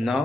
9।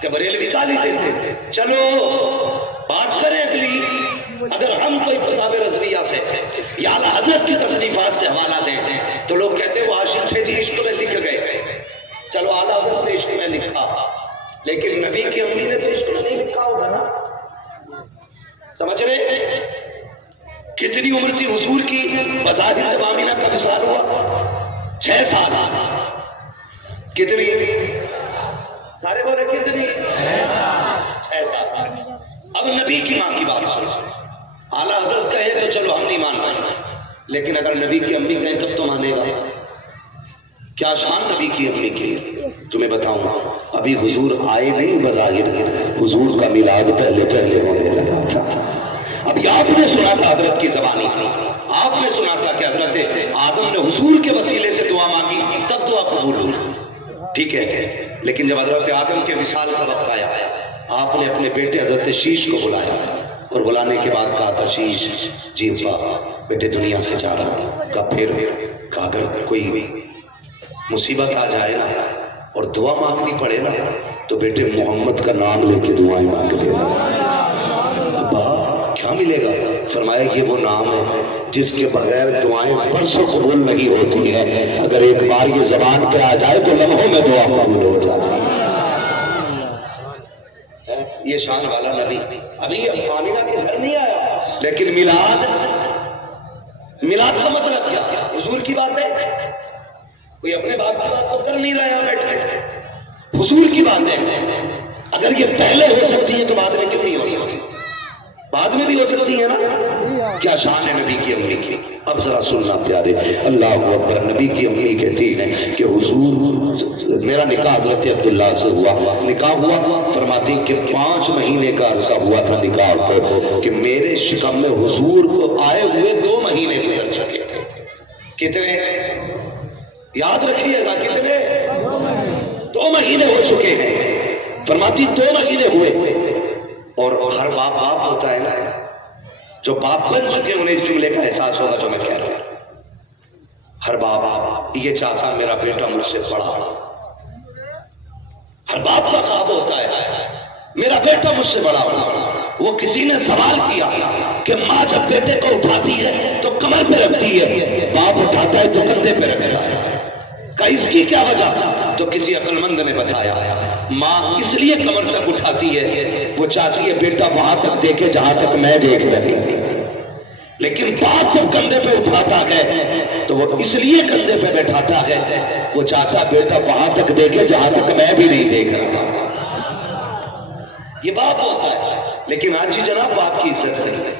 کہ بریلوی گالی دیتے. چلو بات کریں اگلی. اگر ہم کوئی کتاب رضویہ سے یا اعلیٰ حضرت کی تصنیفات سے حوالہ دیں تو لوگ کہتے ہیں وہ عاشق تھے جی عشق میں لکھ گئے. چلو اعلیٰ حضرت نے عشق میں لکھا, لیکن نبی کی امی نے تو عشق میں نہیں لکھا ہوگا نا. سمجھ رہے؟ کتنی عمر تھی حضور کی بظاہر جب آمینہ کا وصال ہوا؟ 6 سال. کتنی سارے بولے کتنی؟ 6 سال. اب نبی کی ماں کی بات سنو. اعلیٰ حضرت کہے تو چلو ہم نہیں ماننا, لیکن اگر نبی کی امی کہیں تب تو مانے گا. کیا شان نبی کی امی کی. تمہیں بتاؤں گا ابھی حضور آئے نہیں بظاہر, حضور کا میلاد پہلے ہونے لگا تھا. ابھی آپ نے سنا تھا حضرت کی زبانی, آپ نے سنا تھا کہ حضرت آدم نے حضور کے وسیلے سے دعا مانگی تب دعا قبول ہوئی. ٹھیک ہے, لیکن جب حضرت آدم کے وصال کا وقت آیا آپ نے اپنے بیٹے حضرت شیش کو بلایا, اور بلانے کے بعد کہا تھا شیش جی ابا بیٹے دنیا سے جا رہا ہوں. کہا پھر؟ کہا اگر کوئی مصیبت آ جائے نا اور دعا مانگنی پڑے نا تو بیٹے محمد کا نام لے کے دعائیں مانگ لینا. ابا کیا ملے گا؟ فرمایا یہ وہ نام ہے جس کے بغیر دعائیں برسوں قبول نہیں ہوتی ہیں, اگر ایک بار یہ زبان پہ آ جائے تو لمحوں میں دعا قبول ہو جاتی ہے. یہ شان والا نبی ابھی آمینہ کے گھر نہیں آیا, لیکن میلاد کا مطلب کیا؟ حضور کی بات ہے. کوئی اپنے باپ کی بات تو کر نہیں رہا بیٹھے, حضور کی بات ہے. اگر یہ پہلے ہو سکتی ہے تو بعد میں کیوں نہیں ہو سکتی؟ بعد میں بھی ہو سکتی ہے نا. کیا شان ہے نبی کی امی کی. اب ذرا سننا پیارے, اللہ اکبر. نبی کی امی کہتی ہے کہ حضور میرا نکاح حضرت عبداللہ سے ہوا. نکاح ہوا, فرماتی کہ 5 مہینے کا عرصہ ہوا تھا نکاح کو, کہ میرے شکم میں حضور کو آئے ہوئے 2 مہینے گزر چکے تھے. کتنے یاد رکھیے گا؟ کتنے؟ 2 مہینے ہو چکے ہیں. فرماتی 2 مہینے ہوئے. اور ہر باپ ہوتا ہے نا, جو باپ بن چکے انہیں اس جملے کا احساس ہوگا جو میں کہہ رہا ہوں. ہر باپ یہ چاہتا میرا بیٹا مجھ سے بڑا ہو. ہر باپ کا خواب ہوتا ہے میرا بیٹا مجھ سے بڑا ہو. وہ کسی نے سوال کیا کہ ماں جب بیٹے کو اٹھاتی ہے تو کمر پہ رکھتی ہے, باپ اٹھاتا ہے تو کندھے پہ رکھتا ہے. کہ اس کی کیا وجہ؟ تو کسی عقل مند نے بتایا ماں اس لیے کمر تک اٹھاتی ہے, وہ چاہتی ہے بیٹا وہاں تک دیکھے جہاں تک میں دیکھ رہی ہوں. لیکن باپ جب کندھے پہ اٹھاتا ہے تو وہ اس لیے کندھے پہ بیٹھاتا ہے, وہ چاہتا بیٹا وہاں تک دیکھے جہاں تک میں بھی نہیں دیکھ رہا. یہ باپ ہوتا ہے. لیکن آج جی جناب باپ کی عزت نہیں ہے,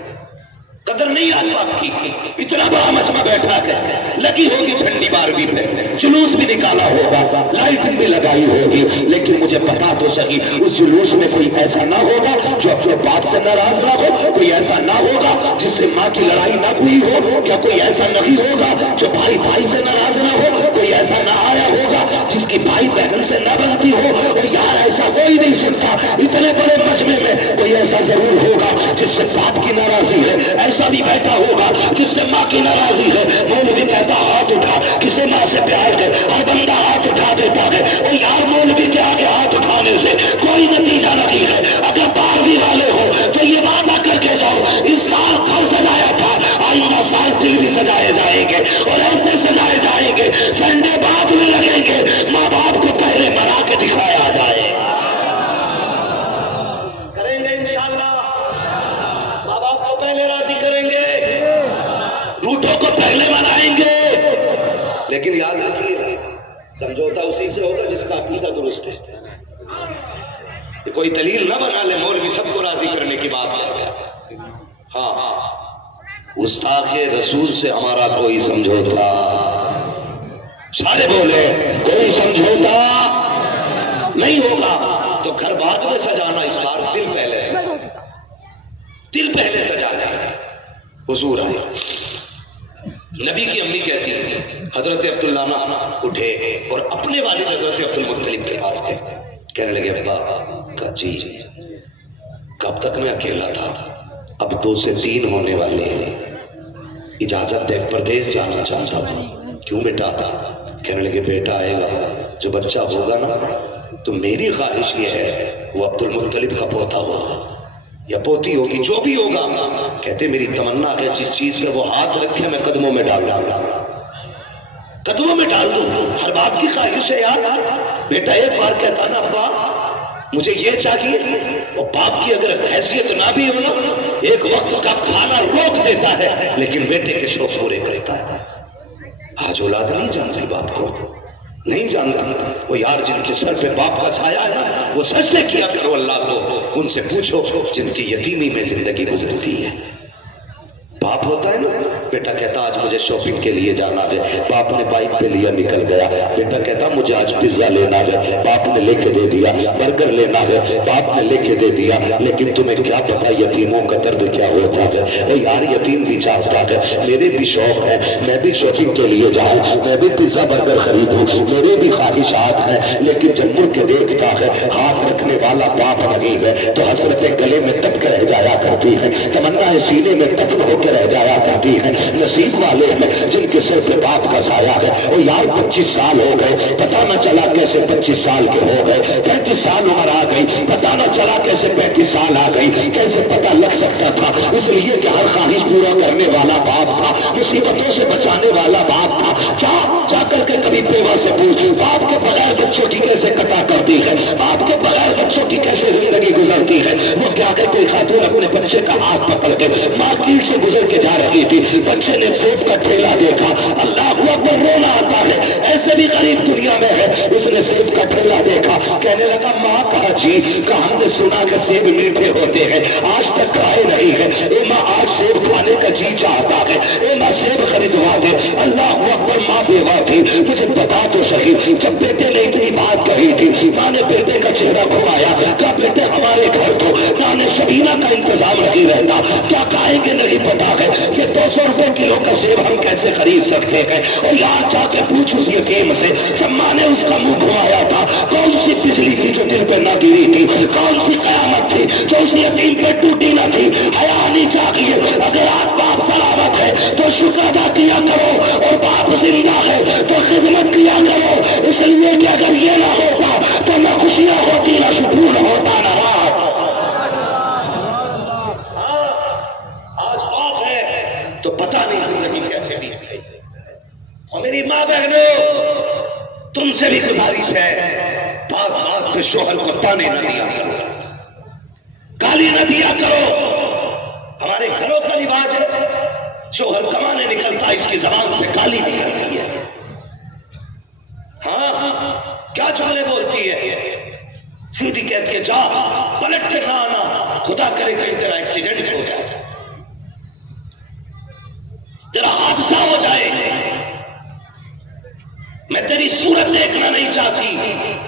قدر نہیں آج باپ کی. اتنا بڑا مجمع بیٹھا ہے, لگی ہوگی جھنڈی 12ویں پہ, جلوس بھی نکالا ہوگا, لائٹنگ بھی لگائی ہوگی, لیکن مجھے پتا تو صحیح اس جلوس میں کوئی ایسا نہ ہوگا جو اپنے باپ سے ناراض نہ ہو, کوئی ایسا نہ ہوگا جس سے ماں کی لڑائی نہ ہوئی ہو, کیا کوئی ایسا نہیں ہوگا جو بھائی سے ناراض نہ ہو, کوئی ایسا نہ آیا ہوگا جس کی بھائی بہن سے نہ بنتی ہو. اور یار ایسا کوئی نہیں سنتا, اتنے بڑے مجمع میں کوئی ایسا ضرور ہوگا جس سے باپ کی ناراضی ہے, ایسا بھی بیٹھا ہوگا جس سے ماں کی ناراضی ہے. مولوی کہتا ہاتھ اٹھا, کسے ماں سے پیار ہے, ہر بندہ ہاتھ اٹھا دیتا ہے. اور یار مولوی کے آگے ہاتھ اٹھانے سے کوئی نتیجہ نہیں ہے. اگر 12ویں والے ہو تو یہ وعدہ کر کے جاؤ, اس سال گھر سجایا تھا, آئندہ سال دل بھی سجائے جائیں گے, اور ایسے سجائے جائیں گے جھنڈے بعد میں لگیں گے, ماں باپ کو پہلے منا کے دکھایا جائے. کریں گے انشاءاللہ, ماں باپ کو پہلے راضی کریں گے, روٹوں کو پہلے منائیں گے. لیکن یاد رکھیے سمجھوتا اسی سے ہوگا جس کا عقیدہ درست ہے. کوئی دلیل نہ بنا لے مولوی سب کو راضی کرنے کی بات ہے. ہاں گستاخ رسول سے ہمارا کوئی سمجھوتا, سارے بولے کوئی سمجھوتا نہیں ہوگا. تو گھر بعد میں سجانا, اس بار دل پہلے سجا جائے. حضور آئے, نبی کی امی کہتی حضرت عبداللہ نہ اٹھے اور اپنے والد حضرت عبد المطلب کے پاس گئے. کہنے لگے ابا کا جی کب تک میں اکیلا تھا, اب 2 سے 3 ہونے والے ہیں, اجازت ہے پردیس جانا چاہتا ہوں. کیوں بیٹا؟ کہنے لگے بیٹا آئے گا، جو بچہ ہوگا نا تو میری خواہش یہ ہے وہ عبد المطلب کا پوتا ہوگا یا پوتی ہوگی، جو بھی ہوگا۔ کہتے میری تمنا ہے جس چیز پہ وہ ہاتھ رکھے میں قدموں میں ڈال دوں، قدموں میں ڈال دوں۔ ہر باپ کی خواہش ہے یار۔ بیٹا ایک بار کہتا نا ابا مجھے یہ چاہیے، اور باپ کی اگر حیثیت نہ بھی ہو نا ایک وقت کا کھانا روک دیتا ہے لیکن بیٹے کے شوق پورے کرتا ہے۔ آج اولاد نہیں جانتی باپ کو، نہیں جانتا۔ وہ یار جن کے سر پہ باپ کا سایہ ہے وہ سجدے کیا کرو اللہ کو، ان سے پوچھو جن کی یتیمی میں زندگی گزرتی ہے۔ باپ ہوتا ہے نا، بیٹا کہتا آج مجھے شاپنگ کے لیے جانا ہے، باپ نے بائک پہ لیا نکل گیا۔ بیٹا کہتا مجھے آج پیزا لینا ہے، باپ نے لے کے دے دیا۔ برگر لینا ہے، باپ نے لے کے دے دیا۔ لیکن تمہیں کیا پتا یتیموں کا درد کیا ہوتا ہے؟ اے یار یتیم بھی چاہتا ہے میرے بھی شوق ہے میں بھی شاپنگ کے لیے جاؤں، میں بھی پیزا برگر خریدوں، میرے بھی خواہشات ہیں، لیکن جب مڑ کے دیکھتا ہے ہاتھ رکھنے والا باپ نہیں ہے تو حسرتیں گلے میں تپ کر رہ جایا کرتی ہے، تمنا سینے میں دفن ہو کے رہ جایا کرتی ہے۔ نصیب والے ہیں جن کے سر پہ باپ کا سایہ ہے۔ وہ یار 25 سال ہو گئے پتہ نہ چلا کیسے 25 سال کے ہو گئے، 35 سال عمر آ گئی پتہ نہ چلا کیسے 35 سال آ گئی، کیسے پتہ لگ سکتا تھا؟ اس لیے کہ ہر خواہش پورا کرنے والا باپ تھا، مصیبتوں سے بچانے والا باپ تھا۔ جا کر کے کبھی بیوہ سے پوچھ باپ کے بغیر بچوں کی کیسے کٹا کرتی ہے، باپ کے بغیر بچوں کی کیسے زندگی گزرتی ہے۔ وہ کیا کہ کوئی خاتون اپنے بچے کا ہاتھ پکڑ کے مارکیٹ سے گزر کے جا رہی تھی، بچے نے سیب کا ٹھیلا دیکھا، اللہ اکبر رونا آتا ہے، ایسے بھی غریب دنیا میں ہے۔ اس نے سیب کا ٹھیلا دیکھا، کہنے لگا ماں کہا جی کہ ہم نے سنا کہ سیب میٹھے ہوتے ہیں، آج تک کھائے نہیں ہے، اے ماں آج سیب کھانے کا جی چاہتا ہے، اے ماں سیب خریدوا دے۔ اللہ اکبر ماں بیوہ تھی، مجھے بتا تو صحیح جب بیٹے نے اتنی بات کہی تھی ماں نے بیٹے کا چہرہ گھمایا، کہا بیٹے ہمارے گھر تو ماں نے شبینہ کا انتظام نہیں رہتا، کیا کھائیں گے نہیں پتا ہے، یہ 200 روپے کلو کا سیب ہم کیسے خرید سکتے ہیں؟ اور یار جا کے پوچھ اس یتیم سے جب ماں نے اس کا منہ گھمایا تھا کون سی بجلی تھی جو دل پہ نہ گری تھی، کون سی قیامت تھی جو اس یتیم پہ ٹوٹی نہ تھی؟ حیا آنی چاہیے۔ اگر آج باپ سلامت ہے تو شکر ادا کیا کرو، اور باپ زندہ ہے تو خدمت کیا کرو، اس لیے کہ اگر یہ نہ ہوتا تو نہ خوشیاں ہوتی نہ سکون ہوتا نہ راحت۔ تو پتہ نہیں زندگی کیسے بھی ہے۔ اور میری ماں بہنوں تم سے بھی گزارش ہے بات بات پہ شوہر کو تانے نہ دیا کرو، گالی نہ دیا کرو۔ ہمارے گھروں کا رواج ہے شوہر کمانے نکلتا اس کی زبان سے گالی نکلتی ہے، ہاں کیا جملے بولتی ہے، سیدھی کہتی ہے جا پلٹ کے نہ آنا، خدا کرے کہیں تیرا ایکسیڈنٹ ہو جائے، تیرا حادثہ ہو جائے، میں تیری صورت دیکھنا نہیں چاہتی۔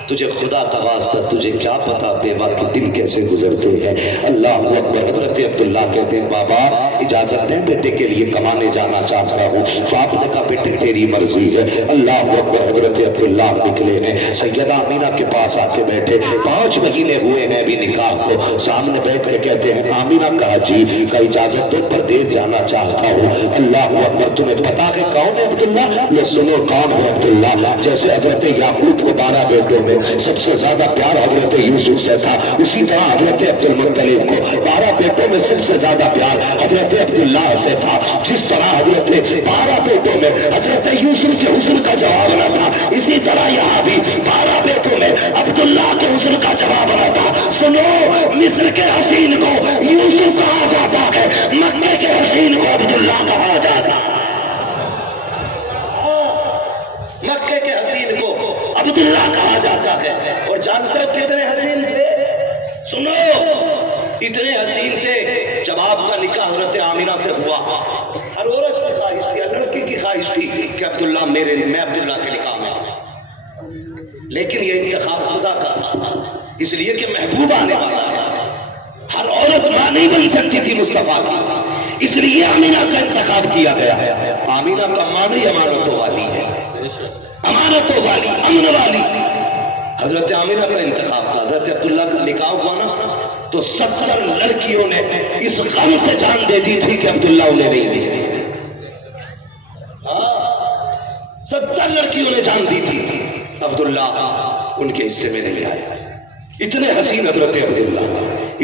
تجھے خدا کا واسطہ تجھے کیا پتا بیوہ کے دن کیسے گزرتے ہیں۔ اللہ اکبر۔ حضرت عبداللہ کہتے ہیں بابا اجازت دیں بیٹے کے لیے کمانے جانا چاہتا ہوں۔ باپ نے کہا بیٹے تیری مرضی ہے۔ اللہ اکبر۔ حضرت عبداللہ نکلے ہیں، سیدہ آمینہ کے پاس آ کے بیٹھے، 5 مہینے ہوئے ہیں ابھی نکاح کو، سامنے بیٹھ کے کہتے ہیں آمینہ کہا جی کا اجازت دو پردیس جانا چاہتا ہوں۔ اللہ اکبر۔ تمہیں پتا ہے کون ہے عبداللہ؟ یہ سنو کون ہے عبداللہ۔ جیسے حضرت یعقوب کو 12 بیٹوں میں سب سے زیادہ پیار حضرت یوسف سے تھا، اسی طرح حضرت عبد المطلب کو 12 بیٹوں میں سب سے زیادہ پیار حضرت عبداللہ سے تھا۔ جس طرح حضرت 12 بیٹوں میں حضرت یوسف کے حسن کا جواب نہ تھا، اسی طرح یہاں بھی 12 بیٹوں میں عبداللہ کے حسن کا جواب نہ تھا۔ سنو مصر کے حسین کو یوسف کہا جاتا ہے، مکے کے حسین کو عبداللہ کہا جاتا ہے، مکے کے حسین کو عبداللہ کہا جاتا ہے۔ اور جانتے ہو کتنے حسین تھے؟ سنو اتنے حسین تھے جب آپ کا نکاح حضرت آمینہ سے ہوا، ہر عورت کی خواہش تھی، ہر لڑکی کی خواہش تھی کہ عبداللہ میں عبداللہ کے نکاح میں آؤں، لیکن یہ انتخاب خدا کا تھا، اس لیے کہ محبوب آنے والا ہے۔ ہر عورت ماں نہیں بن سکتی تھی مصطفیٰ کی، اس لیے آمینہ کا انتخاب کیا گیا۔ آمینہ کا معنی امانتوں والی ہے، امانتوں والی، امن والی۔ حضرت آمینہ کا انتخاب تھا۔ حضرت عبداللہ کا نکاح ہوا نا تو 70 لڑکیوں نے اس غم سے جان دے دی تھی کہ عبداللہ انہیں نہیں دے۔ بیٹیوں نے جان دی تھی، عبداللہ ان کے حصے میں نہیں آیا۔ اتنے حسین حضرت عبداللہ،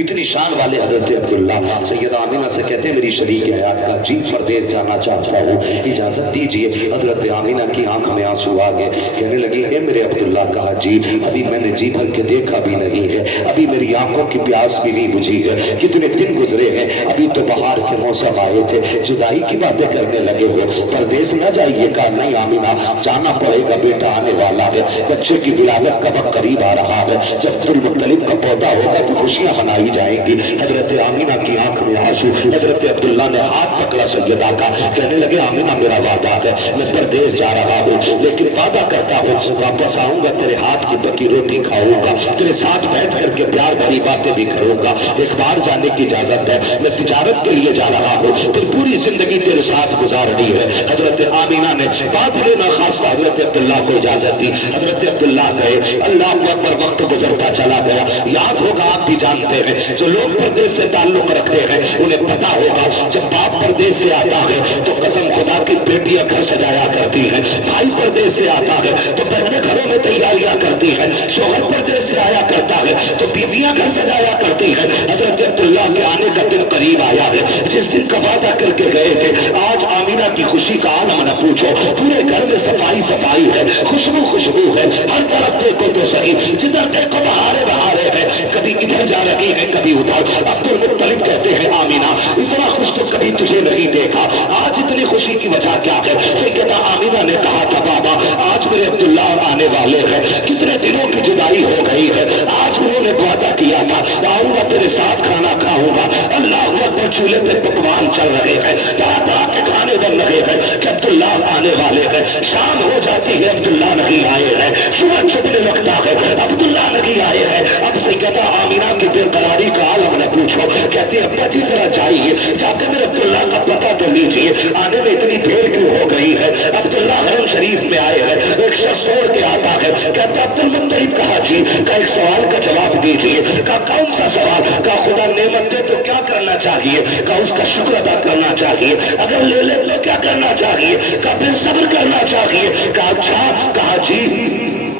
اتنی شان والے حضرت عبداللہ سیدہ آمینہ سے کہتے ہیں میری شریک حیات کا جی پردیس جانا چاہتا ہوں، اجازت دیجئے۔ حضرت آمینہ کی آنکھ میں آنسو آ گئے، کہنے لگی اے میرے عبداللہ، کہا جی ابھی میں نے جی بھر کے دیکھا بھی نہیں ہے، ابھی میری آنکھوں کی پیاس بھی نہیں بجھی ہے، کتنے دن گزرے ہیں، ابھی تو بہار کے موسم آئے تھے، جدائی کی باتیں کرنے لگے ہو، پردیس نہ جائیے۔ کہا نہیں آمینہ جانا پڑے گا، بیٹا آنے والا ہے، بچے کی ولادت کا وقت قریب آ رہا ہے، جب مختلف کا پودا ہوگا تو خوشیاں منائی جائیں گی۔ حضرت آمینہ کی آنکھ میں آنسو، حضرت عبداللہ نے ہاتھ پکڑا سیدہ کا، کہنے لگے آمینہ میرا وعدہ ہے، میں پردیس جا رہا ہوں لیکن وعدہ کرتا ہوں واپس آؤں گا، تیرے ہاتھ کی پکی روٹی کھاؤں گا، تیرے ساتھ بیٹھ کر کے پیار بھری باتیں بھی کروں گا، ایک بار جانے کی اجازت ہے، میں تجارت کے لیے جا رہا ہوں، پھر پوری زندگی تیرے ساتھ گزارنی ہے۔ حضرت آمینہ نے بات لینا خاص حضرت عبداللہ کو اجازت دی، حضرت عبداللہ گئے، اللہ اکبر، وقت گزرتا چلا گیا۔ یاد ہوگا آپ بھی جانتے ہیں جو لوگ پردیس سے تعلق رکھتے ہیں انہیں پتا ہوگا جب باپ پردیس سے آتا ہے تو قسم خدا کی بیٹیاں گھر سجایا کرتی ہیں، بھائی پردیس سے آتا ہے تو بہنیں گھروں میں تیاریاں کرتی ہیں، شوہر پردیس سے آیا کرتا ہے تو بیویاں گھر سجایا کرتی ہیں۔ حضرت عبداللہ کے آنے کا دن قریب آیا ہے، جس دن کا وعدہ کر کے گئے تھے، آج آمینہ کی خوشی کا عالم نہ پوچھو، پورے گھر میں صفائی صفائی ہے، خوشبو خوشبو ہے، ہر طرف دیکھو تو صحیح، جدھر دیکھو بہارے بہارے ہیں، کبھی ادھر جا رہی ہے کبھی ادھر۔ عبدالمطلب کہتے ہیں آمینہ اتنا خوش تو کبھی تجھے نہیں دیکھا، آج اتنی خوشی کی وجہ کیا ہے؟ سیدہ آمینہ نے کہا تھا بابا آج میرے عبداللہ آنے والے ہیں، کتنے دنوں کی جدائی ہو گئی ہے، آج انہوں نے وعدہ کیا تھا آؤں گا تیرے ساتھ کھانا کھاؤں گا، اللہ اکبر، چولہے پہ پکوان چل رہے ہیں، طرح طرح کے کھانے بن رہے ہیں کہ عبداللہ آنے والے ہیں۔ شام ہو جاتی ہے عبداللہ نہیں آئے ہیں، سورج چھپنے لگتا ہے عبداللہ نہیں آئے ہیں۔ اب سیدہ آمینہ کی بے قراری کا عالم نہ پوچھو، کہتے ابا جی ذرا جائیے جا کے میرے عبداللہ کا پتہ تو لیجیے، آنے میں اتنی دیر کیوں ہو گئی ہے؟ عبداللہ حرم شریف میں آئے ہیں، ایک شخص توڑ کے آتا ہے، کہتا عبدالمطلب کہا جی کا ایک سوال کا جواب دیجیے۔ کہا کون سا سوال؟ کہا خدا نعمت دے تو کیا کرنا چاہیے؟ کہا اس کا شکر ادا کرنا چاہیے، اگر لے لے تو کیا کرنا چاہیے؟ کہا پھر صبر کرنا چاہیے۔ کہا اچھا؟ کہا جی۔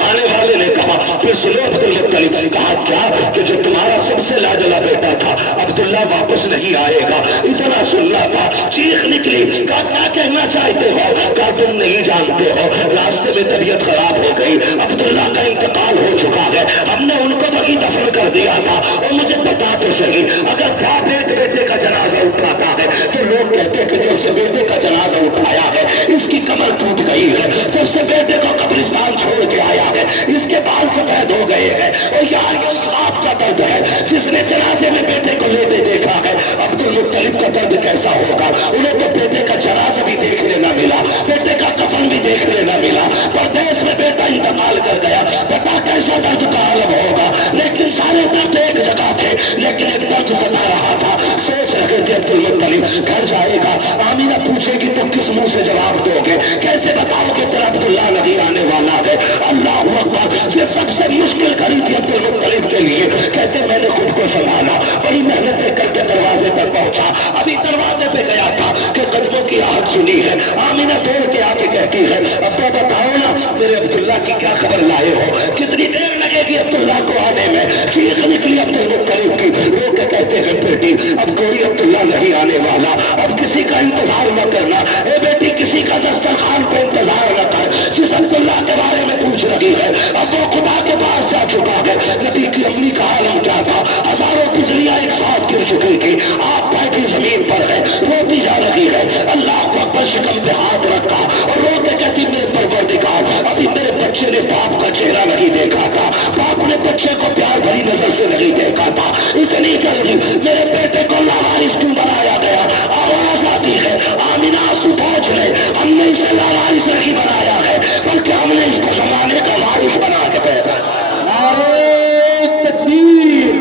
آنے والے نے کہا پھر سنو عبدالمطلب، کہا کیا؟ کہ جو تمہارا سب سے لاڈلا بیٹا تھا عبداللہ واپس نہیں آئے گا، اتنا سننا تھا۔ چیخ نکلی، کہا کیا کہنا چاہتے ہو؟ کہا تم نہیں جانتے ہو، راستے میں طبیعت خراب ہو گئی، عبداللہ کا انتقال ہو چکا ہے، ہم نے ان کو وہی دفن کر دیا تھا، اور مجھے بتا تو صحیح اگر باپ ایک بیٹے کا جنازہ اٹھاتا ہے تو لوگ کہتے کہ جب سے بیٹے کا جنازہ اٹھایا ہے اس کی کمر ٹوٹ گئی ہے، جب سے بیٹے کو قبرستان چھوڑ کے آیا ہے اس کے بال سفید ہو گئے ہیں، اور یار یہ اس باپ کا درد ہے جس نے جنازے میں بیٹے کو لیتے دیکھا ہے۔ عبدالمطلب کا درد کیسا ہوگا؟ انہیں تو بیٹے کا جنازہ بھی دیکھنے نہ ملا، بیٹے کا کفن بھی دیکھنے نہ ملا، پردیس میں بیٹا انتقال کر گیا، پتا کیسا درد کا عالم ہوگا۔ لیکن سارے درد ایک جگہ تھے، لیکن ایک درد ستا رہا تھا۔ سوچ رہے تھے عبدالمطلب گھر جائے گا، آمینہ پوچھے گی تو کس منہ سے جواب دو گے؟ کیسے بتاؤ کہ تیرا عبداللہ نہیں آنے والا ہے؟ اللہ اکبر، یہ سب سے مشکل گھڑی تھی عبدالمطلب کے لیے۔ کہتے میں نے خود کو سنبھالا، بڑی محنتیں کر کے دروازے پر پہنچا، ابھی دروازے پہ گیا تھا کہ قدموں کی آہٹ سنی ہے، آمینہ دوڑ کے آ کے کہتی ہے ابا بتاؤ نا میرے عبداللہ کی کیا خبر لائے ہو؟ کتنی دیر لگے گی عبداللہ کو آنے میں؟ چیخ نکلی عبدالمطلب کی، وہ کہ کہتے ہیں بیٹی اب کوئی عبداللہ نہیں آنے والا، اب کسی کا انتظار نہ کرنا، اے بیٹی کسی کا دسترخوان پہ انتظار نہ کر، جس عبداللہ کے بارے میں پوچھ رہی ہے اب وہ خدا کے پاس جا چکا ہے۔ نبی کی امی کا عالم کیا تھا؟ ہزاروں بجلیاں ایک ساتھ گر چکی تھی، آپ بیٹھی زمین پر ہے، روتی جا رہی ہے، اللہ اکبر، شکم پہ ہاتھ رکھا اور روتے کہتی میرے پروردگار ابھی میرے بچے نے باپ کا چہرہ نہیں دیکھا تھا، باپ نے بچے کو پیار بھری نظر سے نہیں دیکھا تھا، اتنی جلدی میرے بیٹے کو لاوارث کیوں بنایا گیا؟ آواز آتی ہے آمینہ آنسو پوچھ لے، ہم نے اسے لاوارث نہیں بنایا ہے بلکہ ہم نے اس کو زمانے کا وارث بنا کے پیدا۔ نعرہ تکبیر،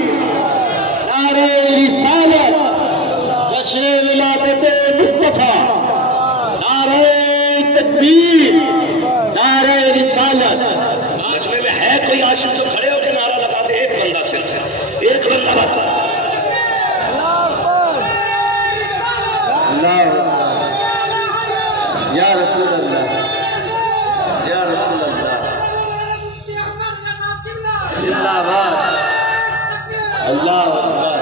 نعرہ رسالت، جشن ولادت مصطفیٰ، نعرہ تکبیر، نعرہ رسالت۔ مجمع میں ہے کوئی عاشق جو کھڑے ہو کے نعرہ لگا دے؟ ایک بندہ صرف، ایک بندہ بس۔ اللہ یا رسول اللہ، یا رسول اللہ اکبر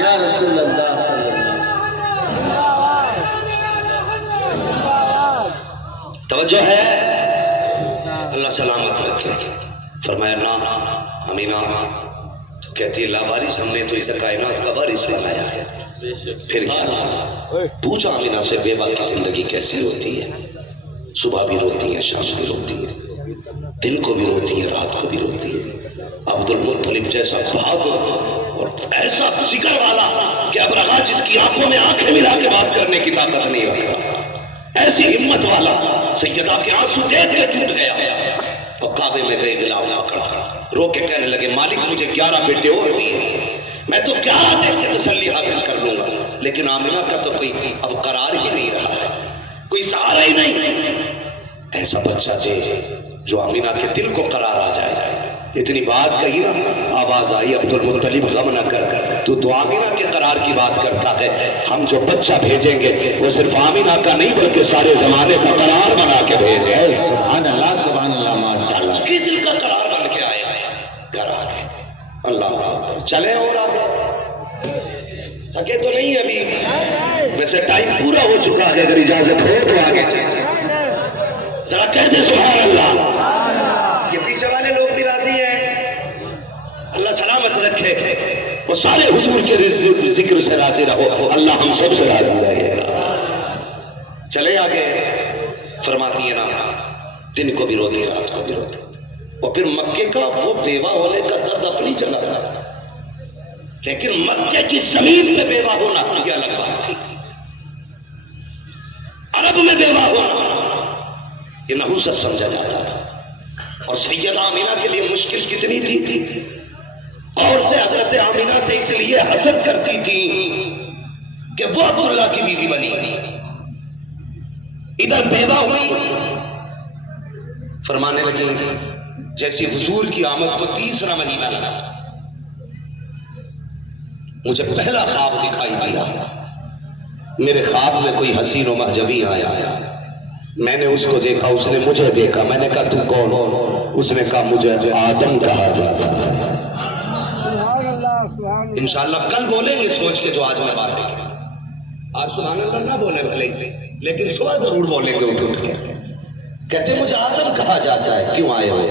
یا رسول اللہ صلی اللہ. توجہ ہے. اللہ سلامت رکھے. فرمایا نا امینہ کہتی ہے لا وارث ہم نے تو اسے کائنات کا وارث بنایا ہے. پھر کیا تھا؟ پوچھا امینہ سے بیوہ کی زندگی کیسی ہوتی ہے. صبح بھی روتی ہے، شام بھی روتی ہے، دن کو بھی روتی ہے، رات کو بھی روتی ہے. عبد المطلب جیسا بہادر اور ایسا فکر والا کہ ابرہہ جس کی آنکھوں میں آنکھیں ملا کے بات کرنے کی طاقت نہیں رکھتا، ایسی ہمت والا سیدہ کے آنسو دیکھ کے ٹوٹ گیا اور کعبے میں گئے غلام پکڑا، رو کے کہنے لگے مالک مجھے 11 بیٹے اور دیے، میں تو 11 دے کے تسلی حاصل کر لوں گا، لیکن آمنہ کا تو کوئی اب قرار ہی نہیں رہا ہے، کوئی سہارا ہی نہیں. ایسا بچہ دے جو آمنہ کے دل کو قرار آ جائے. اتنی بات کہی نا، آواز آئی عبد المطلب غم نہ کر تو آمنہ کے قرار کی بات کرتا ہے. ہم جو بچہ بھیجیں گے وہ صرف آمنہ کا نہیں بلکہ سارے زمانے کا قرار بنا کے بھیجیں. سبحان اللہ ماشاء اللہ. کی دل کا قرار بن کے آئے گھر آ گئے. اللہ چلے اور آگے تھکے تو نہیں ابھی، ویسے ٹائم پورا ہو چکا ہے، اگر اجازت ہو تو آگے ذرا کہہ دے سبحان اللہ. یہ پیچھے والے لوگ بھی راضی ہیں، اللہ سلامت رکھے. وہ سارے حضور کے ذکر سے راضی رہو، اللہ ہم سب سے راضی رہے گا. چلے آگے. فرماتی ہے نا دن کو بھی روتی رات کو بھی روتی. اور پھر مکے کا وہ بیوہ ہونے کا درد اپنی جگہ تھا، لیکن مکے کی زمین پہ بیوہ ہونا یہ الگ بات تھی. عرب میں بیوہ ہونا یہ نحوست سمجھا جاتا تھا. اور سیدہ آمینہ کے لیے مشکل کتنی تھی. عورتیں حضرت آمینہ سے اس لیے حسد کرتی تھی کہ وہ عبداللہ کی بیوی بنی، ادھر بیوہ ہوئی. فرمانے لگی جیسی حضور کی آمد کو 3 مہینہ لگا، مجھے پہلا خواب دکھائی دیا. میرے خواب میں کوئی حسین و محجبی آیا، میں نے اس کو دیکھا، اس نے مجھے دیکھا. میں نے کہا تو کون؟ اس نے کہا مجھے آدم کہا جاتا ہے. انشاءاللہ کل بولیں گے سوچ کے جو آج میں بات ہے. آج سبحان اللہ نہ بولے بھلے لیکن صبح ضرور بولیں گے اٹھ کے. کہتے مجھے آدم کہا جاتا ہے. کیوں آئے ہوئے؟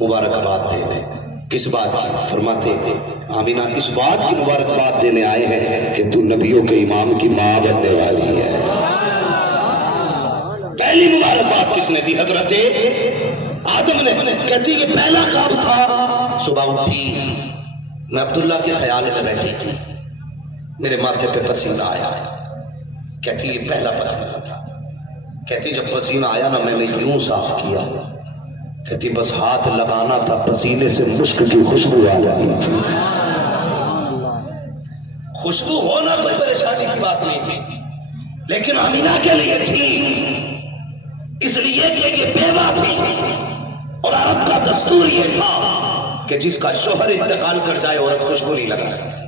مبارکباد دینے. کس بات کی؟ فرماتے تھے آمینہ اس بات کی مبارکباد دینے آئے ہیں کہ تو نبیوں کے امام کی ماں بننے والی ہے. پہلی مبارکباد کس نے دی؟ حضرت آدم نے. کہتی یہ پہلا کام تھا. صبح اٹھی میں عبداللہ کے خیال میں بیٹھی تھی، میرے ماتھے پہ پسینہ آیا. کہتی یہ پہلا پسینہ تھا. کہتی جب پسینہ آیا نا میں نے یوں صاف کیا. کہتی بس ہاتھ لگانا تھا، پسینے سے مشک کی خوشبو آ رہی تھی. خوشبو ہونا کوئی پریشانی کی بات نہیں تھی، لیکن آمینہ کے لیے تھی، اس لیے کہ یہ بیوہ تھی. اور عرب کا دستور یہ تھا کہ جس کا شوہر انتقال کر جائے عورت خوشبو نہیں لگا سکتی.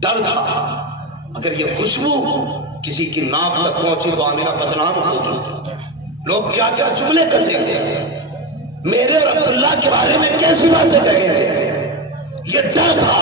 ڈر تھا اگر یہ خوشبو کسی کی ناک تک پہنچی تو آمینہ بدنام ہوگی. لوگ کیا کیا جملے کسیں گے، میرے اور عبداللہ کے بارے میں کیسی باتیں کہیں گے. یہ ڈر تھا.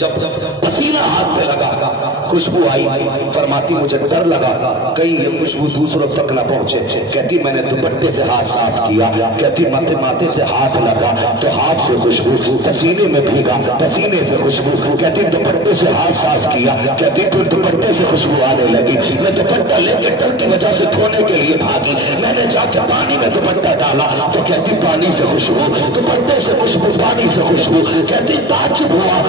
جب پسینہ ہاتھ پہ لگا خوشبو آئی. فرماتی مجھے ڈر لگا کہیں یہ خوشبو دوسروں تک نہ پہنچے. کہتی میں نے دوپٹے سے ہاتھ صاف کیا. کہتی ماتھے سے ہاتھ لگا تو ہاتھ سے خوشبو، پسینے میں بھیگا پسینے سے خوشبو. کہتی دوپٹے سے ہاتھ صاف کیا. کہتی پھر دوپٹے سے خوشبو آنے لگی. میں دوپٹہ لے کے ڈر کی وجہ سے دھونے کے لیے بھاگی. میں نے جا کے پانی میں دوپٹہ ڈالا تو کہتی پانی سے خوشبو، دوپٹے سے خوشبو، پانی سے خوشبو. کہتی تعجب ہوا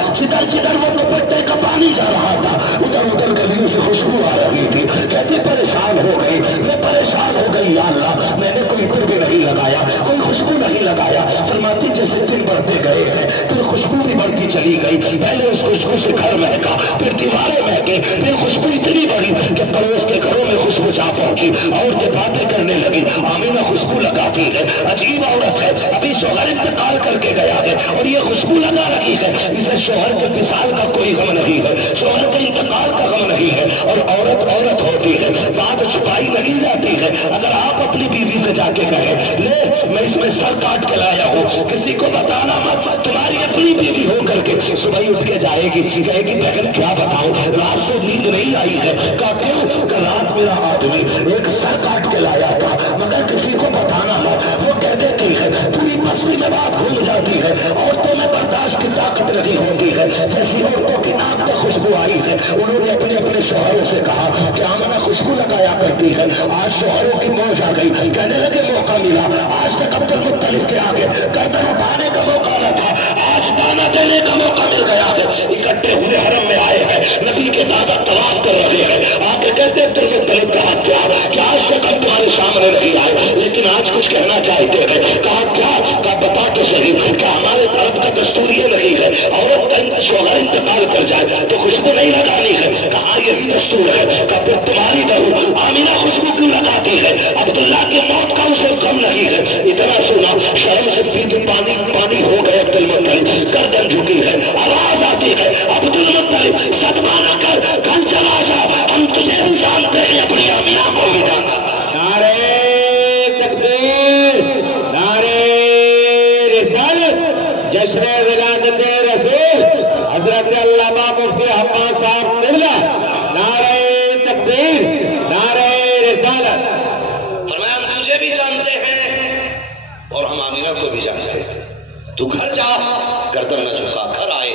جدھر وہ دوپٹے کا پانی جا رہا تھا ادھر گلیوں سے خوشبو آ رہی تھی. کہتی پریشان ہو گئی، میں پریشان ہو گئی. یا اللہ میں نے کوئی عطر بھی نہیں لگایا، کوئی خوشبو نہیں لگایا. فرماتی جیسے دن بڑھتے گئے ہیں پھر خوشبو بھی بڑھتی چلی گئی. پہلے اس خوشبو سے گھر مہکا, پھر دیواریں مہکی, پھر خوشبو اتنی بڑی کہ پڑوس کے گھروں میں خوشبو جا پہنچی. عورتیں باتیں کرنے لگی, آمینہ خوشبو لگاتی ہے, عجیب عورت ہے, ابھی شوہر انتقال کر کے گیا ہے اور یہ خوشبو لگا رہی ہے. اسے شوہر کے وصال کا کوئی غم نہیں ہے, شوہر کے انتقال کا غم نہیں ہے, اور عورت عورت ہوتی ہے, بات چھپائی نہیں جاتی ہے. اگر آپ اپنی بیوی سے جا کے کہیں لے میں اس میں سر کاٹ کے لایا ہوں, کسی کو بتانا مت, تمہاری اپنی بیوی ہو کر کے صبح ہی اٹھ کے جائے گی, کہے گی بہن کیا بتاؤں رات سے نیند نہیں آئی ہے. کہا کیوں؟ کہ رات میرا آدمی ایک سر کاٹ کے لایا تھا مگر کسی کو بتانا مت. وہ کہہ دیتی ہے, پوری بستی میں بات گھوم جاتی ہے, عورتوں میں برداشت کی طاقت نہیں ہوتی ہے. جیسی عورتوں کی ناک پہ خوشبو آئی ہے انہوں نے اپنے اپنے شوہروں سے کہا کہ آمنہ خوشبو لگایا کرتی ہے. آج شوہروں کی موج آ گئی, کہنے لگے موقع ملا. آج تک عبد المطلب کے آگے گردن اٹھانے کا موقع نہ تھا, آج دانا دینے کا موقع مل گیا ہے. اکٹھے ہوئے حرم میں آئے ہیں, نبی کے دادا طواف کر رہے ہیں, آ کے کہتے عبد المطلب کہا کیا کہ آج تک ہم تمہارے سامنے نہیں آئے لیکن آج کچھ کہنا چاہتے ہیں. کہا کیا؟ کہا بتا تو صحیح. کہ ہمارے طرف کا دستور یہ نہیں ہے عورت کا شوہر انتقال کر جائے تو خوشبو نہیں لگانی ہے. کہا یہی دستور ہے. کہا پھر تمہاری بہو آمینہ خوشبو کیوں لگاتی ہے؟ عبداللہ کی موت کا اسے غم نہیں ہے. اتنا سنا شرم سے پیٹ پانی پانی ہو گئے. عبد المطلب گردن جھکی ہے, آواز آتی ہے عبد المطلب صدمہ نہ کر, گھر چلا جا, ہم تجھے بھی جانتے ہیں اپنی آمینہ کو بھی جانتا. نعرہ تکبیر, نعرہ رسالت, جشن ولادت رسول حضرت علامہ مفتی عباس صاحب قبلہ. نعرہ تکبیر, نعرہ رسالت. فرمایا ہم تجھے بھی جانتے ہیں اور ہم آمینہ کو بھی جانتے ہیں. تو گھر جا, گردن نہ جھکا, گھر آئے.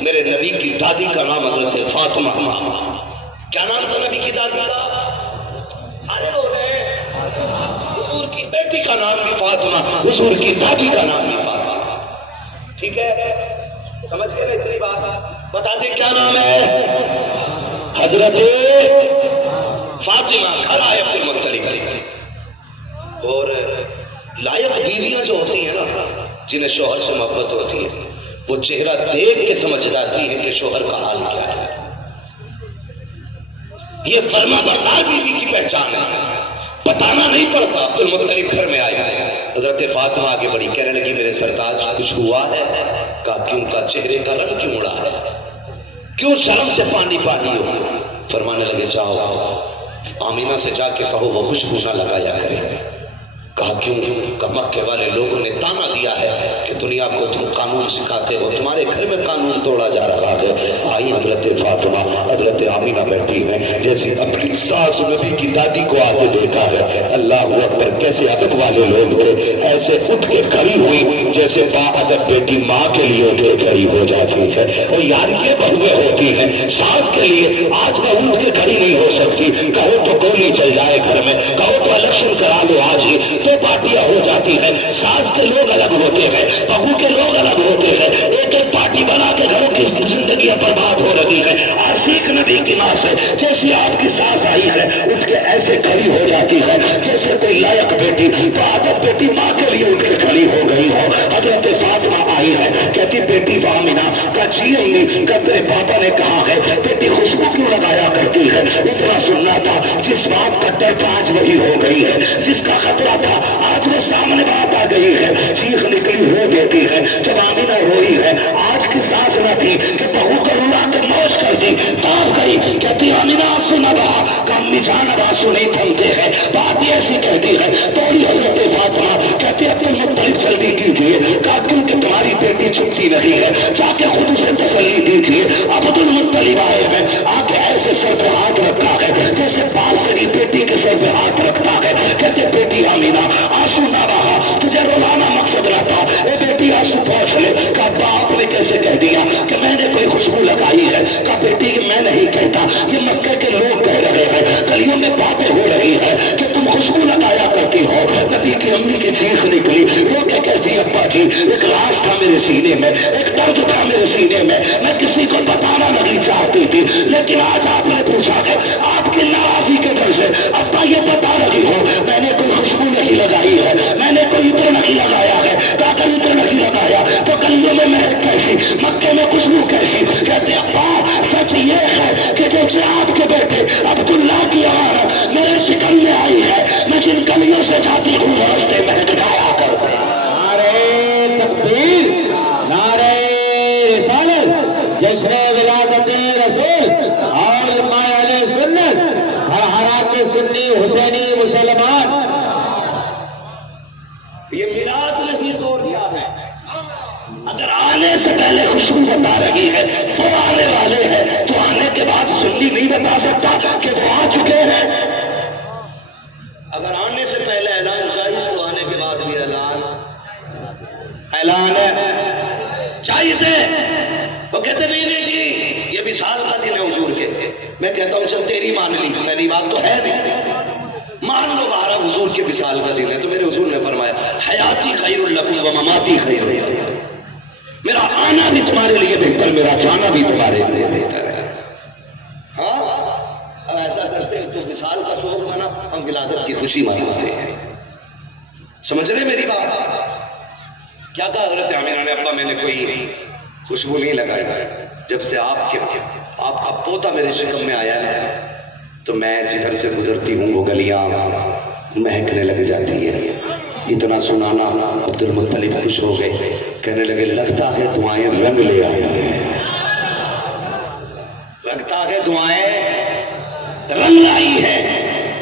میرے نبی کی دادی کا نام حضرت فاطمہ. کیا نام تھا نبی کی دادی کا؟ ارے ہو رہے حضور کی بیٹی کا نام بھی فاطمہ, حضور کی دادی کا نام بھی فاطمہ. ٹھیک ہے, سمجھ گئے نا اتنی بات؟ بتا دیں کیا نام ہے؟ حضرت فاطمہ. گھر آئے عبد المطلب. اور لائق بیویاں جو ہوتی ہیں نا, جنہیں شوہر سے محبت ہوتی ہے, وہ چہرہ دیکھ کے سمجھ جاتی ہے کہ شوہر کا حال کیا ہے. یہ فرما بردار بیوی کی پہچان ہے, بتانا نہیں پڑتا. عبد المطلب گھر میں آیا, حضرت فاطمہ آگے بڑی, کہنے لگی میرے سرتاج کچھ ہوا ہے؟ کہا کیوں؟ کا چہرے کا رنگ کیوں اڑا ہے, کیوں شرم سے پانی پانی ہو؟ فرمانے لگے جاؤ آمینہ سے جا کے کہو وہ خوشبو نہ لگایا کرے. کہا کیوں؟ کہ مکے والے لوگوں نے تانا دیا ہے کہ دنیا کو تم قانون سکھاتے ہو, تمہارے گھر میں قانون توڑا جا رہا ہے. آئی حضرت فاطمہ, حضرت آمینہ بیٹھی ہے, جیسے اپنی ساس نبی کی دادی کو آتے دیکھا ہے. اللہ اکبر, کیسے ادب والے لوگ تھے, ایسے اٹھ کے کھڑی ہوئی جیسے با ادب بیٹی ماں کے لیے اٹھ کے کھڑی ہو جاتی ہے. اور یار یہ بہویں ہوتی ہیں ساس کے لیے, آج میں اٹھ کے کھڑی نہیں ہو سکتی, کہو تو گولی چل جائے گھر میں, کہو تو الیکشن کرا لو آج ہی, تو پارٹیاں ہو جاتی ہیں. ساس کے لوگ الگ ہوتے ہیں, بہو کے لوگ الگ ہوتے ہیں, ایک ایک پارٹی بنا کے گھروں کی زندگیاں برباد ہو رہی ہے. آج سیکھ نبی کی ماں سے, جیسی آپ کی ساس آئی ہے اٹھ کے ایسے کھڑی ہو جاتی ہے جیسے کوئی لائق بیٹی, تو عادت بیٹی ماں کے لیے اٹھ کے کھڑی ہو گئی ہو. حضرت فاطمہ آئی ہے, کہتی بیٹی آمینہ کا جی امی کا تیرے پاپا نے کہا ہے بیٹی خوشبو کیوں لگایا کرتی ہے. اتنا سننا تھا, جس بات کا ڈر تھا آج وہی ہو گئی ہے, جس کا خطرہ تھا آج وہ سامنے بات آ گئی ہے. چیخ نکلی رو دیتی ہے جب آمینہ روئی ہے. آج کی ساس نہ تھی کہ بہو کو رلا کے موج کر دی, کہاں گئی؟ کہتی آمینہ آپ سے نہ رہا, کہ امی جان اب آنسو نہیں تھمتے ہیں, بات ایسی کہتی ہے. توڑی حضرت فاطمہ, کہتے عبد المطلب جلدی کیجیے, کہا کیونکہ تمہاری بیٹی چھپتی نہیں ہے, جا کے خود اسے تسلی دیجیے. عبد المطلب آئے ہیں, آ کے ایسے سر پہ ہاتھ رکھا ہے جیسے باپ سے بیٹی کے سر پہ ہاتھ رکھتا ہے. کہتے بیٹی آمینہ آنسو نہ رہا, تجھے رلانا مقصد نہ تھا, اے بیٹی آنسو پہنچ لے. کہا باپ نے کیسے کہہ دیا کہ میں نے کوئی خوشبو لگائی ہے؟ کہا بیٹی میں نہیں کہتا, یہ مکے کے لوگ کہہ رہے ہیں, گلیوں میں باتیں ہو رہی ہے کہ تم خوشبو لگایا کرتی ہو. نبی کی امی کی چیخ نکلی, وہ کیا کہتی ابا جی ایک راز تھا میرے سینے میں, ایک درد تھا میرے سینے میں کسی کو بتانا نہیں چاہتی تھی, لیکن آج آپ نے پوچھا کہ آپ کی ناراضی کے ڈر سے ابا یہ بتا رہی ہو میں نے کوئی خوشبو نہیں لگائی ہے, میں نے کوئی عطر نہیں لگایا ہے. اگر عطر نہیں لگایا تو گلیوں میں مہک کیسی, مکے میں کچھ اگر آنے سے پہلے خوشبو بتا رہی ہے وہ آنے والے ہیں، تو آنے کے بعد سنی نہیں بتا سکتا کہ وہ آ چکے ہیں۔ اگر آنے سے پہلے اعلان جائز تو آنے کے بعد بھی اعلان ہے جائز ہے۔ وہ کہتے نہیں جی یہ بھی سال کا دن ہے حضور کے۔ میں کہتا ہوں چل تیری مان لی، میری بات تو ہے نہیں، مان لو بارہ حضور کے وصال کا دن ہے تو میرے حضور نے فرمایا حیاتی خیر لکم و مماتی خیر لکم، میرا آنا بھی تمہارے لیے بہتر، میرا جانا بھی تمہارے لیے بہتر ہے۔ ہاں اب ایسا کرتے ہیں تو وصال کا شوق منا، ہم ولادت کی خوشی مناتے ہیں۔ سمجھ رہے میری بات؟ کیا کہا حضرت عامرہ نے؟ ابا میں نے کوئی خوشبو نہیں لگائی، جب سے آپ کا پوتا میرے شکم میں آیا ہے تو میں جدھر سے گزرتی ہوں وہ گلیاں مہکنے لگ جاتی ہے۔ اتنا سنانا عبد المطلب خوش ہو گئے، کہنے لگے لگتا ہے دعائیں رنگ لے آئی ہیں، لگتا ہے دعائیں رنگ لائی ہے،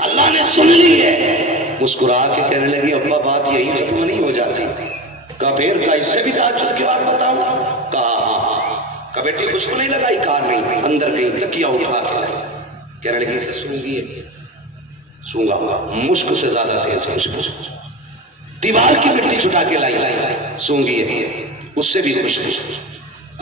اللہ نے سن لی ہے۔ مسکرا کے کہنے لگی ابا بات یہی ختم نہیں ہو جاتی؟ کہا پھر کا اس سے بھی تعجب کی بات بتاؤں؟ کہا ہاں۔ کہا بیٹی خوشبو نہیں لگائی؟ کہا نہیں۔ اندر گئی تکیہ اٹھا کے کہنے لگی سونگی ہے، سونگا ہوا، مشک سے زیادہ تیز خوشبو، دیوار کی مٹی چھٹا کے لائی سونگی ہے، اس سے بھی خوشبو۔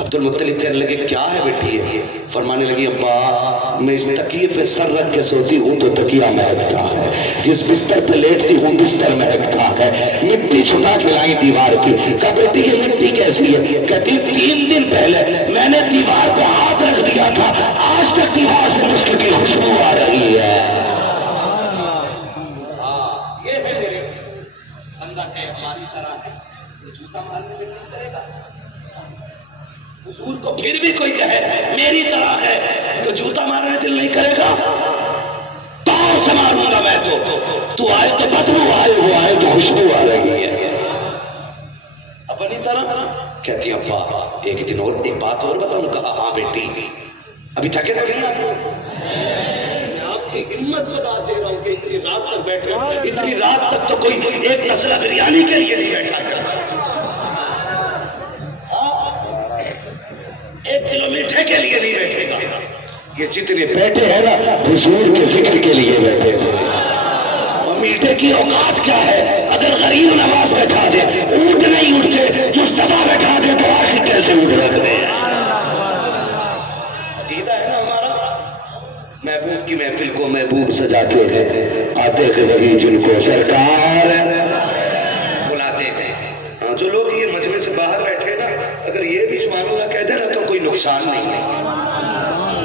عبد المطلب کہنے لگے کیا ہے بیٹی ہے؟ فرمانے لگی ابا میں اس تکیے پہ سر رکھ کے سوتی ہوں تو تکیہ مہکتا ہے، جس بستر پہ لیٹتی ہوں بستر مہکتا ہے، مٹی چھٹا کے لائی دیوار کی۔ کہا بیٹی یہ مٹی کیسی ہے؟ کہتی 3 دن پہلے میں نے دیوار کو ہاتھ رکھ دیا تھا، آج تک دیوار سے مشک کی خوشبو آ رہی ہے۔ یہ ہے میرے اللہ کے ہماری طرح ہے، جوتا مارنے میں نہیں کرے گا حضور کو، پھر بھی کوئی کہے میری طرح ہے تو جوتا مارنے دل نہیں کرے گا؟ تاؤ سے ماروں گا میں تو آئے تو بدبو آئے، وہ آئے تو خوشبو آ رہی ہے۔ اپنی طرح کہتی ابا ایک دن اور ایک بات اور بتاؤں؟ کہا ہاں بیٹی ابھی تھکے تو نہیں؟ آپ کی ہمت بتا دے رہا ہوں کہ اتنی رات تک بیٹھ رہے، اتنی رات تک تو کوئی ایک تسلا بریانی کے لیے نہیں بیٹھا کرتا، 1 کلو میٹھے کے لیے نہیں بیٹھے گا۔ یہ جتنے بیٹھے ہیں نا حضور کے ذکر کے لیے بیٹھے ہیں۔ اور میٹھے کی اوقات کیا ہے؟ اگر غریب نواز بیٹھا دے اونٹ نہیں اٹھتے، مصطفیٰ بیٹھا دے تو عاشق کیسے اٹھ سکتے ہیں؟ عقیدہ ہے نا ہمارا۔ محبوب کی محفل کو محبوب سجاتے ہیں، آتے ہیں وہی جن کو سرکار بلاتے ہیں۔ جو لوگ یہ مجمع سے باہر بیٹھے نا اگر یہ بھی سبحان اللہ کہہ دے نا تو کوئی نقصان نہیں ہے۔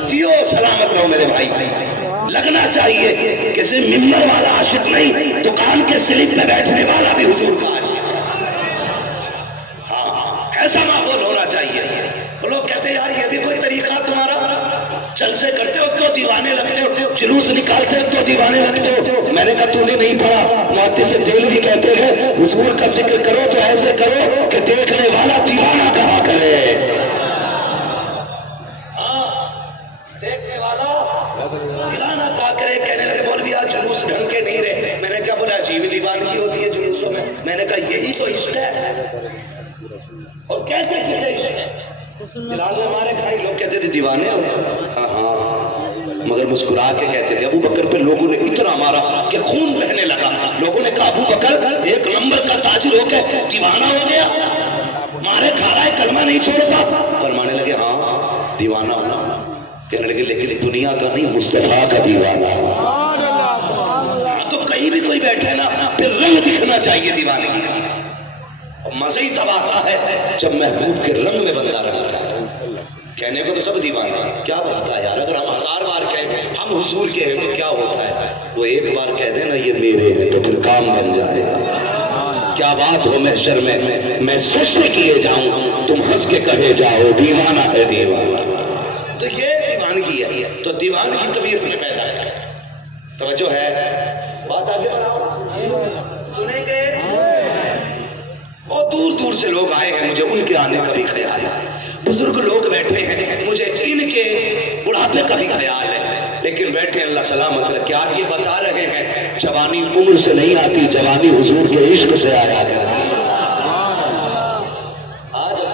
جیو سلامت رہو میرے بھائی۔ لگنا چاہیے کہ صرف ممبر والا عاشق نہیں، دکان کے سلپ میں بیٹھنے والا بھی حضور کا عاشق ہے۔ ہاں ایسا ماحول ہونا چاہیے۔ لوگ کہتے ہیں یار یہ بھی کوئی طریقہ تمہارا، جلسے کرتے ہو تو دیوانے لگتے ہو، جلوس نکالتے ہو تو دیوانے لگتے ہو۔ میں نے کہا تو نے نہیں پڑھا، محدث دہلوی کہتے ہیں حضور کا ذکر کرو تو ایسے کرو کہ دیکھنے والا دیوانہ کہا کرے۔ دیکھنے والا دیوانہ کہا کرے۔ کہنے لگے مولوی آج جلوس ڈھنگ کے نہیں رہے۔ میں نے کیا بولا عجیب دیوانگی ہوتی ہے جلوسوں میں؟ میں نے کہا یہی تو عشق ہے۔ اور کہتے کسے عشق ہے؟ بلال نے مارے کھائی، لوگ کہتے تھے دیوانے ہو، ہاں مگر مسکرا کے کہتے تھے۔ ابو بکر پہ لوگوں نے اتنا مارا کہ خون بہنے لگا۔ لوگوں نے کہا ابو بکر 1 نمبر کا تاجر ہو کے دیوانہ ہو گیا، مارے کھا رہا ہے کلمہ نہیں چھوڑتا۔ فرمانے لگے ہاں دیوانہ ہونا، کہنے لگے لیکن دنیا کا نہیں مصطفیٰ کا دیوانہ۔ تو کہیں بھی کوئی بیٹھے نا پھر رنگ دکھنا چاہیے دیوانے کی۔ مزہ ہی تب آتا ہے جب محبوب کے رنگ میں بندہ رہتا ہے۔ کہنے کو تو سب دیوانا، کیا بنتا ہے یار؟ اگر ہم 1000 بار کہیں ہم حضور کے ہیں تو کیا ہوتا ہے؟ وہ 1 بار کہہ دیں نا یہ میرے ہیں تو پھر کام بن جائے گا۔ کیا بات ہو محشر میں سجدے کیے جاؤں تم ہنس کے کہے جاؤ دیوانہ ہے دیوانہ۔ تو یہ دیوانگی ہے، تو دیوانگی طبیعت میں پیدا ہے۔ توجہ ہے؟ بات آگے بڑھاؤ، سنیں گے؟ اور دور دور سے لوگ آئے ہیں، مجھے ان کے آنے کا بھی خیال ہے۔ بزرگ لوگ بیٹھے ہیں، مجھے ان کے بڑھاپے کا بھی خیال ہے، لیکن بیٹھے اللہ سلامت رکھے۔ آج یہ بتا رہے ہیں جوانی عمر سے نہیں آتی، جوانی حضور کے عشق سے آیا ہے۔ آج اب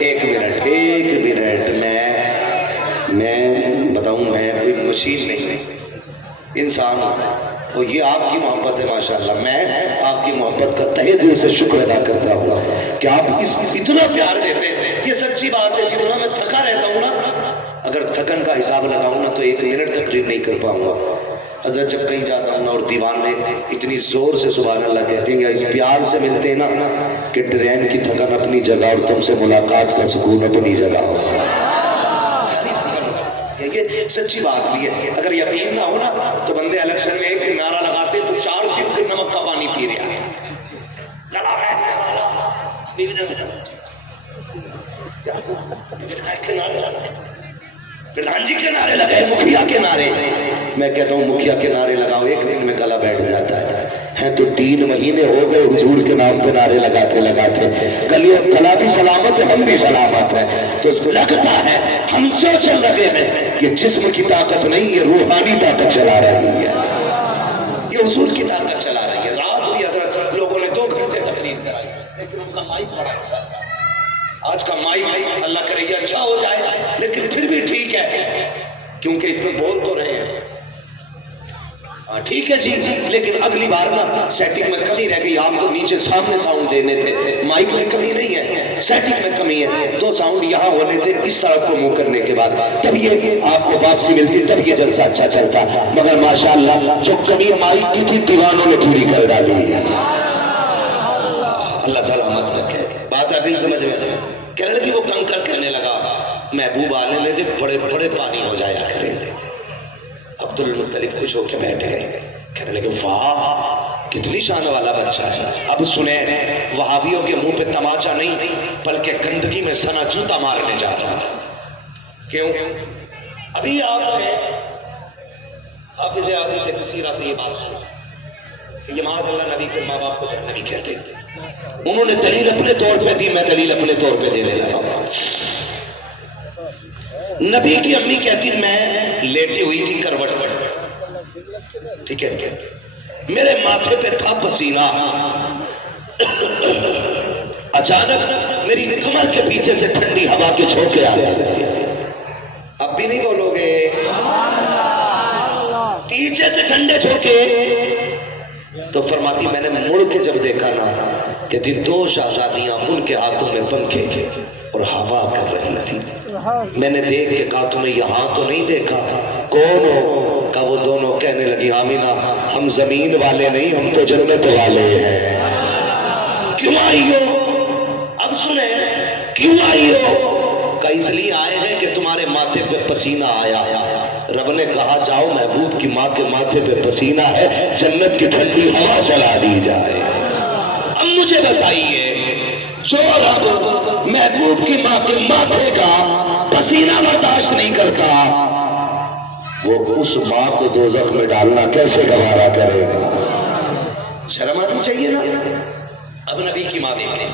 ایک منٹ میں بتاؤں، میں کوئی مشین نہیں، انسان ہوں، اور یہ آپ کی محبت ہے ماشاءاللہ۔ میں آپ کی محبت کا تہہ دل سے شکر ادا کرتا ہوں کہ آپ اتنا پیار دیتے ہیں۔ یہ سچی بات ہے، جتنا میں تھکا رہتا ہوں نا، اگر تھکن کا حساب لگاؤں نا تو 1 منٹ تقریر نہیں کر پاؤں گا۔ حضرت جب کہیں جاتا ہوں نا اور دیوان میں اتنی زور سے سبحان اللہ کہتے ہیں یا اس پیار سے ملتے ہیں نا کہ ٹرین کی تھکن اپنی جگہ اور تم سے ملاقات کا سکون اپنی جگہ ہوتا ہے۔ یہ سچی بات بھی ہے۔ اگر یقین نہ ہو نا تو بندے الیکشن میں 1 دن نعرہ لگاتے تو 4 دن نمک کا پانی پی رہے ہیں۔ پردھان جی کے نعرے لگائے، مکھیا کے نعرے۔ میں کہتا ہوں مکھیا کے نعرے لگاؤ، 1 دن میں گلا بیٹھ جاتا ہے۔ تو 3 مہینے ہو گئے حضور کے نام پہ نعرے لگاتے گلا بھی سلامت ہے، ہم بھی سلامت ہیں۔ تو لگتا ہے ہم جو چل رہے ہیں یہ جسم کی طاقت نہیں، یہ روحانی طاقت چلا رہی ہے، یہ حضور کی طاقت چلا رہی ہے۔ رات ہوئی حضرت لوگوں نے 2 گھنٹے تقریر کرائی، لیکن ان کا مائک بڑا ہوتا تھا۔ آج کا مائک اللہ کرے یہ اچھا ہو جائے، لیکن پھر بھی ٹھیک ہے کیونکہ اس میں بول تو رہے ہیں۔ ٹھیک ہے جی، لیکن اگلی بار نا سیٹنگ میں کمی رہ گئی، آپ کو نیچے سامنے ساؤنڈ دینے تھے، مائک میں کمی نہیں ہے، سیٹنگ میں کمی ہے، 2 ساؤنڈ یہاں ہونے تھے اس طرف کو منہ کرنے کے بعد، تب یہ آپ کو واپسی ملتی، تب یہ جلسہ اچھا چلتا۔ مگر ماشاءاللہ جو کمی مائک کی تھی دیوانوں نے پوری کر ڈالی ہے۔ اللہ سلامت رکھے۔ بات آ گئی سمجھ میں؟ کہنے لگی وہ کنکر کہنے لگا محبوب آنے لے دے، بڑے بڑے پانی ہو جایا کریں گے۔ عبد المطلب خوش ہو کے بیٹھ گئے، کہنے لگے واہ کتنی شان والا بچہ ہے۔ اب سنیں، وہابیوں کے منہ پہ تماچا نہیں بلکہ گندگی میں سنا جوتا مارنے جا رہا ہے۔ کیوں؟ ابھی آپ نے حافظ اعظم سے کسی طرح سے یہ بات سنی کہ یہ معاذ اللہ نبی کے ماں باپ کو جہنمی کہتے تھے۔ انہوں نے دلیل اپنے طور پہ دی، میں دلیل اپنے طور پہ دینے لگا ہوں۔ نبی کی امی کہتی میں لیٹی ہوئی تھی کروٹ سے، ٹھیک ہے، میرے ماتھے پہ تھا پسینہ، اچانک میری کمر کے پیچھے سے ٹھنڈی ہوا کے جھونکے آ گئے۔ اب بھی نہیں بولو گے؟ پیچھے سے ٹھنڈے جھونکے تو فرماتی میں نے مڑ کے جب دیکھا نا کہ 2 شہزادیاں ان کے ہاتھوں میں پنکھے اور ہوا کر رہی تھی، میں نے دیکھ کے کہا تمہیں یہاں تو نہیں دیکھا؟ کون ہو؟ کہا وہ دونوں۔ کہنے لگی آمینہ ہم زمین والے نہیں، ہم تو جنت والے ہیں۔ کیوں آئی ہو؟ اب سنیں، کیوں آئی ہو؟ کہ اس لیے آئے ہیں کہ تمہارے ماتھے پہ پسینہ آیا۔ رب نے کہا جاؤ محبوب کی ماں کے ماتھے پہ پسینہ ہے، جنت کی ٹھنڈی ہوا چلا دی جائے۔ اب مجھے بتائیے جو رب محبوب کی ماں کے ماتھے کا پسینہ برداشت نہیں کرتا، وہ اس ماں کو دوزخ میں ڈالنا کیسے گوارا کرے گا؟ شرم آنی چاہیے نا۔ اب نبی کی ماں دیکھیں،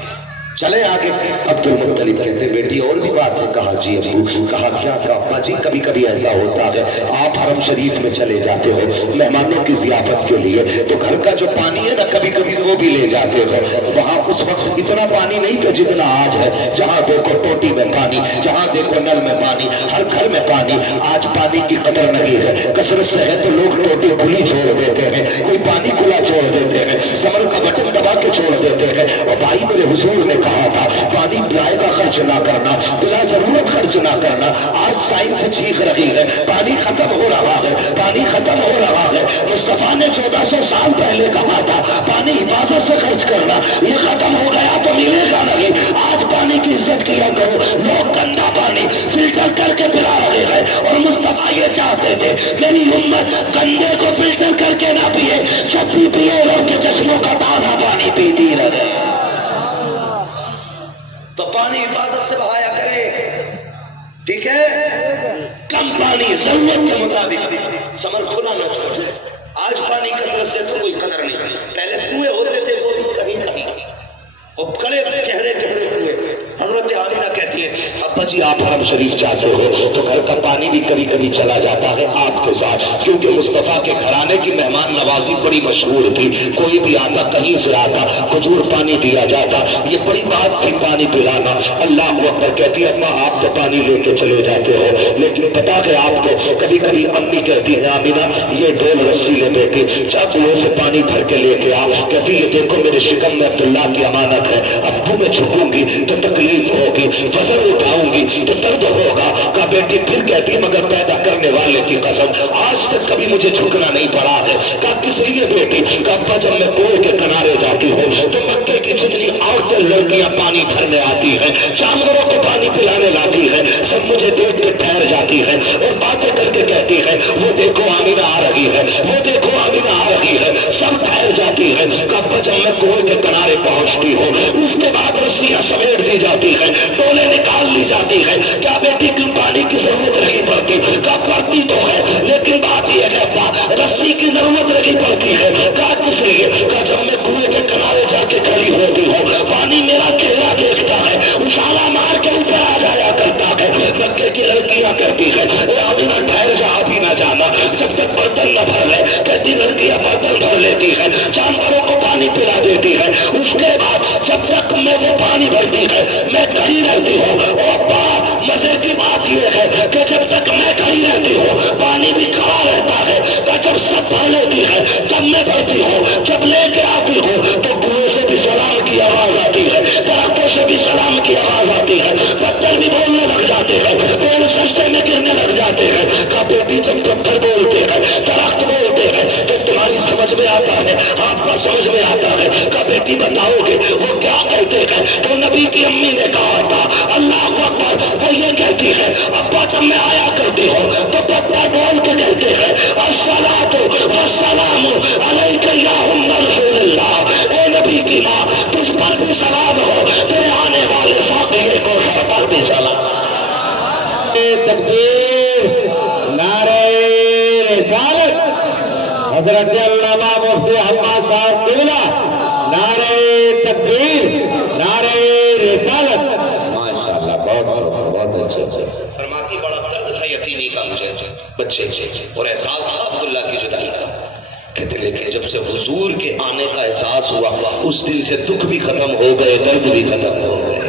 چلے آگے۔ عبد المطلب کہتے بیٹی اور بھی بات ہے؟ کہا جی ابو۔ کہا کیا؟ کہا ابا جی کبھی کبھی ایسا ہوتا ہے آپ حرم شریف میں چلے جاتے ہو مہمانوں کی ضیافت کے لیے، تو گھر کا جو پانی ہے نا کبھی کبھی وہ بھی لے جاتے ہو۔ وہاں اس وقت اتنا پانی نہیں تھا جتنا آج ہے، جہاں دیکھو ٹوٹی میں پانی، جہاں دیکھو نل میں پانی، ہر گھر میں پانی۔ آج پانی کی قدر نہیں ہے، کثرت سے ہے تو لوگ ٹوٹی کھلی چھوڑ دیتے ہیں، کوئی پانی کھلا چھوڑ دیتے ہیں، سمر کا بٹن دبا کے چھوڑ دیتے ہیں۔ اور بھائی میرے حضور نے کہا تھا پانی پلائے کا خرچ نہ کرنا، بلا ضرورت خرچ نہ کرنا۔ آج سائنس چیخ رہی ہے پانی ختم ہو رہا ہے، پانی ختم ہو رہا ہے۔ مصطفیٰ نے 1400 سال پہلے کہا تھا پانی حفاظت سے خرچ کرنا، یہ ختم ہو گیا تو ملے گا نہیں۔ آج پانی کی عزت کیا کرو۔ لوگ گندا پانی فلٹر کر کے پلا رہے ہیں، اور مصطفیٰ یہ چاہتے تھے میری امت گندے کو فلٹر کر کے نہ پیے، جب بھی پیے لوگ کے چشموں کا تازہ پانی پیتی رہے۔ تو پانی حفاظت سے بہایا کرے، ٹھیک ہے؟ کم پانی ضرورت کے مطابق، سمر کھلا نہ چھوڑے۔ آج پانی کثرت سے تو کوئی قدر نہیں، پہلے کنویں ہوتے تھے وہ بھی کہیں کہیں، اور کڑے گہرے گہرے کنویں۔ حضرت عالیہ کہتی ہے اب ابا جی آپ حرم شریف جاتے ہو تو گھر کا پانی بھی کبھی کبھی چلا جاتا ہے آپ کے ساتھ، کیونکہ مصطفیٰ کے گھرانے کی مہمان نوازی بڑی مشہور تھی، کوئی بھی آتا کہیں سے آتا کھجور پانی دیا جاتا، یہ بڑی بات تھی پانی پلانا۔ اللہ اکبر کہتی ہے ابا آپ تو پانی لے کے چلے جاتے ہو، لیکن پتا ہے آپ کو کبھی کبھی امی کہتی ہے آمینہ یہ ڈول رسی لے بیٹی جا کنویں سے پانی بھر کے لے کے آ، کہتی یہ دیکھو میرے شکم میں عبداللہ کی امانت ہے، ابو میں جھکوں گی تو تکلیف ہوگی، وزن اٹھاؤں گی تو درد ہوگا، کہا بیٹی پھر کہتی مگر پیدا کرنے والے کی قسم آج تک کبھی مجھے جھکنا نہیں پڑا ہے، کہا کس لیے بیٹی؟ کہا ابا جب میں کنویں کے کنارے جاتی ہوں تو مکے کی جتنی عورتیں لڑکیاں پانی بھرنے آتی ہیں، جانوروں کو پانی پلانے لاتی ہیں، سب مجھے دیکھ کے ٹھہر جاتی ہے اور باتیں کر کے کہتی ہے وہ دیکھو آمینہ آ رہی ہے، وہ دیکھو آمینہ آ رہی ہے، سب ٹھہر جاتی ہے۔ کہا جب میں کنویں کے کنارے پہنچتی ہوں اس کے بعد رسیاں سمیٹ دی جاتی ہے، ڈولے نکال لی جاتی ہے، کیا بیٹی کی پانی کی ضرورت نہیں پڑتی؟ کہا پڑتی تو ہے لیکن بات یہ ہے رسی کی ضرورت نہیں پڑتی ہے۔ کہا کس لیے؟ کہا جب میں کنویں کے کنارے جا کے کھڑی ہوتی ہوں پانی میرا چہرہ دیکھتا ہے، اچھالا مار کے اوپر آ جایا کرتا ہے، مکے کی لڑکیاں کرتی ہے آمینہ ٹھہر جا ابھی نہ جانا جب تک برتن نہ بھر لے، کہتی لڑکیاں برتن بھر لیتی ہے، جانوروں کو پانی پلا دیتی ہے، اس کے بعد جب تک میں وہ پانی بھرتی ہے میں کھڑی رہتی ہوں۔ مزے کی بات یہ ہے کہ جب تک میں کھڑی رہتی ہوں پانی بھی کھڑا رہتا ہے، جب سب بھر لیتی ہے تب میں بھرتی ہوں، جب لے کے آتی ہوں تو کنویں سے بھی سلام کی آواز آتی ہے، درختوں سے بھی سلام کی آواز آتی ہے، پتھر بھی بولنے لگ جاتے ہیں، پیڑ سجدے میں گرنے لگ جاتے ہیں۔ کہا بیٹی جب پتھر بولتے ہیں درخت بولتے ہیں تو تمہاری سمجھ میں آتا ہے، آپ کا سمجھ میں آتا ہے؟ کہا بیٹی بتاؤ گے وہ کیا کہتے ہیں؟ تو نبی کی امی نے کہا تھا اللہ اکبر، وہ یہ کہتی ہے ابا جب میں آیا کرتی ہوں تو پتھر بول کے کہتے ہیں الصلاۃ والسلام علیک یا ام رسول اللہ، اے نبی کی ماں تجھ پر بھی سلام ہو، تیرے آنے والے ساتھیے کو سر پر بھی سلام۔ تکبیر، نعرہ رسالت، حضرت علامہ مفتی عباس صاحب قبلہ، نعرہ تکبیر، نعرہ رسالت، ماشاءاللہ بہت اچھا۔ فرماتی بڑا درد تھا یتیمی کا مجھے بچے اور احساس تھا عبداللہ کی جدائی کا، کہتے لیکن جب سے حضور کے آنے کا احساس ہوا اس دن سے دکھ بھی ختم ہو گئے، درد بھی ختم ہو گئے۔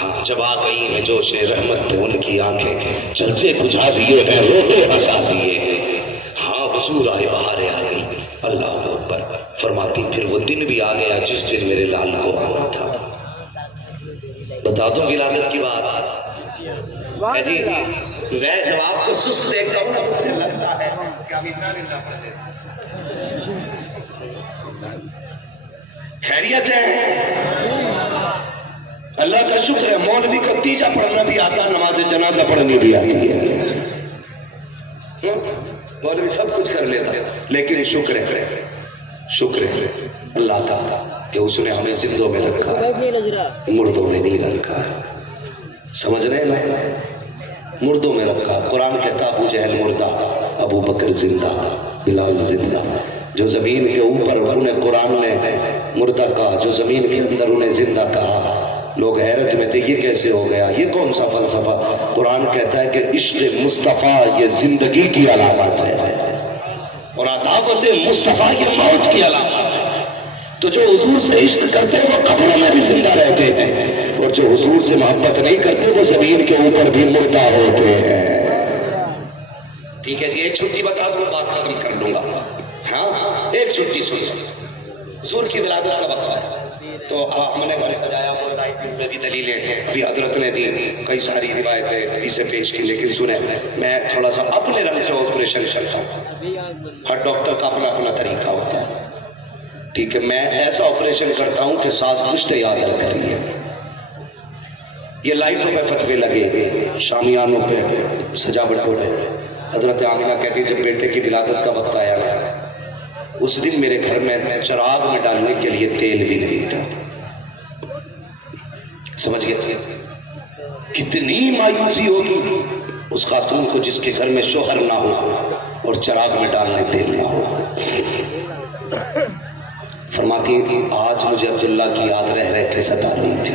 ہاں جب آ گئی ہے جوش رحمت تو ان کی آنکھیں چلتے بجھا دیے ہیں، روتے ہنسا دیے ہیں۔ ہاں حضور آئے بہاریں آ گئی، اللہ اکبر۔ فرماتی پھر وہ دن بھی آ گیا جس دن میرے لال کو آنا تھا۔ بتا دوں ولادت کی بات ہے جی، میں جواب کو سست دیکھتا ہوں نا مجھے لگتا ہے کہ ابھی خیریت ہے، اللہ کا شکر ہے، مولوی کو تیجا پڑھنا بھی آتا ہے، نماز جنازہ پڑھنی بھی آتی ہے، مولوی سب کچھ کر لیتا ہے، لیکن شکر ہے اللہ کا کہ اس نے ہمیں زندوں میں رکھا، مردوں میں نہیں رکھا۔ سمجھ رہے ہیں؟ مردوں میں رکھا۔ قرآن کہتا ابو جہل مردہ، ابو بکر زندہ، بلال زندہ۔ جو زمین کے اوپر انہیں قرآن نے مردہ کہا، جو زمین کے اندر انہیں زندہ کہا، لوگ حیرت میں تھے یہ کیسے ہو گیا، یہ کون سا فلسفہ؟ قرآن کہتا ہے کہ عشق مصطفیٰ یہ زندگی کی علامت ہے اور عداوت مصطفیٰ یہ موت کی علامت ہے۔ تو جو حضور سے عشق کرتے ہیں وہ قبروں میں بھی زندہ رہتے ہیں، اور جو حضور سے محبت نہیں کرتے وہ زمین کے اوپر بھی مردہ ہوتے ہیں۔ ٹھیک ہے جی، ایک چھٹی بتا دوں بات ختم کر لوں گا۔ ہاں ایک چھٹی سن، حضور کی ولادت کا وقت ہے تو ہم نے گھر سجایا میں بھی دلیلیں ابھی حضرت نے دی، کئی ساری روایتیں حدیثیں پیش کی، لیکن سنیں میں تھوڑا سا اپنے رنگ سے آپریشن کرتا ہوں، ہر ڈاکٹر کا اپنا اپنا طریقہ ہوتا ہے، ٹھیک ہے؟ میں ایسا آپریشن کرتا ہوں کہ ساز پشتے یاد رکھتی ہے۔ یہ لائٹوں پہ فتوے لگے، شامیانوں پہ، سجاوٹوں پہ۔ حضرت آمینہ کہتی جب بیٹے کی ولادت کا وقت آیا نا، اس دن میرے گھر میں چراغ میں ڈالنے کے لیے تیل بھی نہیں تھا۔ سمجھ گئے؟ کتنی مایوسی ہوگی اس خاتون کو جس کے گھر میں شوہر نہ ہو اور چراغ میں ڈالنے تیل نہ ہو۔ فرماتی ہے کہ آج مجھے عبداللہ کی یاد رہ رہ کے ستاتی تھی،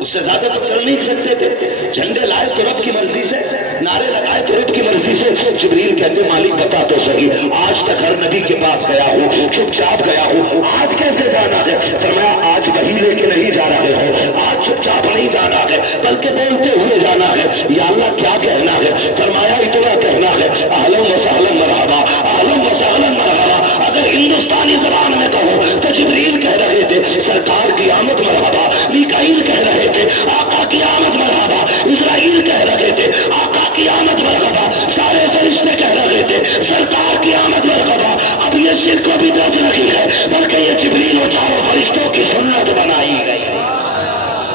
اس سے زیادہ تو کر نہیں سکتے تھے. جھنڈے لائے تو رب کی مرضی سے, نعرے لگائے تو رب کی مرضی سے. جبریل کہتے مالک بتا تو صحیح, آج تک ہر نبی کے پاس گیا ہوں, چپ چاپ گیا ہوں, آج کیسے جانا ہے؟ فرمایا آج وحی لے کے نہیں جا رہے ہو, آج چپ چاپ نہیں جانا ہے, بلکہ بولتے ہوئے جانا ہے. یا اللہ کیا کہنا ہے؟ فرمایا اتنا کہنا ہے اہلا و سہلا مرحبا, اہلا و سہلا مرحبا. اگر ہندوستانی زبان میں کہو تو جبریل کہہ رہے تھے سرکار کی آمد مرحبا, میکائیل کہہ رہے تھے آقا کی آمد مرحبا, اسرائیل کہہ رہے تھے آقا کی آمد مرحبا, سارے فرشتے کہہ رہے تھے سرکار کی آمد مرحبا. اب یہ شرک کو بھی درج نہیں ہے, بلکہ یہ جبریل و چاروں فرشتوں کی سنت بنائی گئی.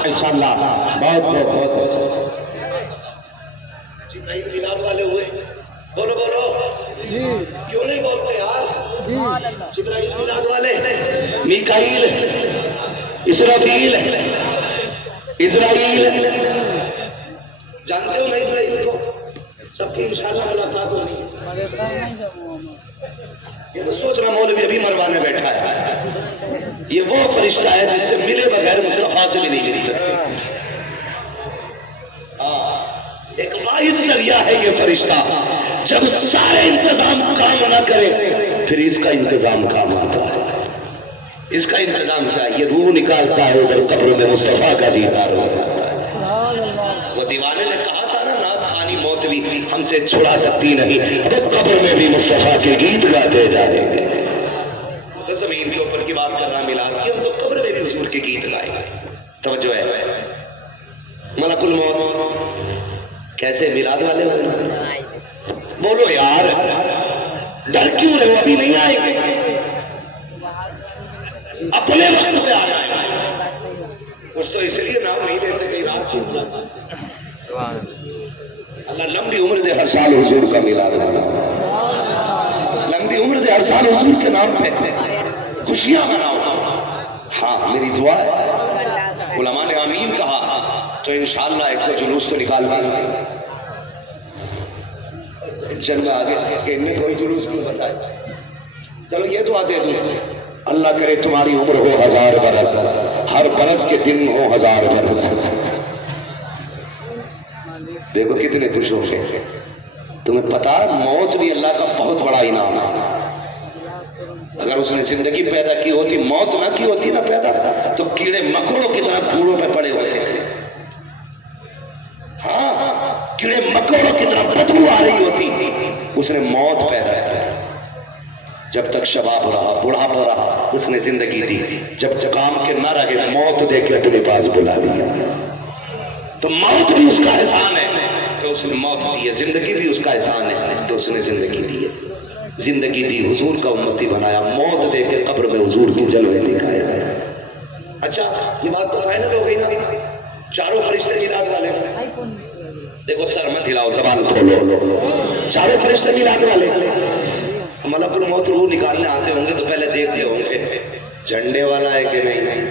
انشاءاللہ بہت بہت بہت جبرائیل میلاد والے ہوئے, بولو بولو کیوں نہیں بولتے یار؟ جبرائیل میلاد والے, میکائیل, اسرافیل, اسرائیل, جانتے ہو نہیں اسرائیل کو؟ سب کی انشاءاللہ ملاقات ہونی ہے. یہ تو سوچ رہا مولوی ابھی مروانے بیٹھا ہے. یہ وہ فرشتہ ہے جس سے ملے بغیر مصطفیٰ سے بھی نہیں مل سکتے. ایک واحد ذریعہ ہے یہ فرشتہ, جب سارے انتظام کام نہ کرے پھر اس کا انتظام کام آتا ہے. اس کا انتظام کیا ہے؟ یہ روح نکالتا ہے, ادھر قبر میں مصطفیٰ کا دیدار ہو جاتا ہے. وہ دیوانے نے کہا تھا نا نعت خوانی موت بھی ہم سے چھڑا سکتی نہیں, اب قبر میں بھی مصطفیٰ کے گیت گاتے جائیں گے. زمین کے اوپر کی بات کر رہا ملاد کی, ہم تو قبر میں بھی حضور کے گیت گائیں گے. توجہ ہے. ملک الموت کیسے ملاد والے ہو؟ بولو یار ڈر کیوں رہے ہو؟ ابھی نہیں آئے گے, اپنے وقت پہ آ جائے. کچھ تو اس لیے نام نہیں لیتے کہ رات کو اللہ لمبی عمر دے, ہر سال حضور کا میلاد مناؤ, لمبی عمر دے, ہر سال حضور کے نام پہ خوشیاں مناؤ. ہاں میری دعا ہے, علماء نے آمین کہا تو انشاءاللہ ایک تو جلوس تو نکال گا. چل آگے کہنے کوئی جلوس کیوں بتائے. چلو یہ دعا دے دوں, اللہ کرے تمہاری عمر ہو 1000 برس, ہر برس کے دن ہو 1000 برس. دیکھو کتنے خوش ہو گئے. تمہیں پتا موت بھی اللہ کا بہت بڑا انعام ہے. اگر اس نے زندگی پیدا کی ہوتی, موت نہ کی ہوتی نا پیدا, تو کیڑے مکوڑوں کی طرح گھوڑوں پہ پڑے ہوئے تھے. ہاں کیڑے مکوڑوں کی طرح بدبو آ رہی ہوتی, اس نے موت پیدا کی. جب تک شباب رہا, بڑھاپا رہا, اس نے زندگی دی. جب کام کے نہ رہے, موت دے کے اپنے پاس بلا لیا. تو موت بھی اس کا احسان ہے کہ اس نے موت دی ہے, زندگی بھی اس کا احسان ہے تو اس نے زندگی دی ہے. زندگی دی, حضور کا امتی بنایا, موت دے کے قبر میں حضور کی جلوے دکھایا. اچھا یہ بات تو فائنل ہو گئی نا, چاروں فرشتے میلاد والے. دیکھو سر مت ہلاؤ, زبان کھولو. چاروں فرشتے میلاد والے. ملک الموت روح نکالنے آتے ہوں گے تو پہلے دیکھتے ہوں گے جھنڈے والا ہے کہ نہیں.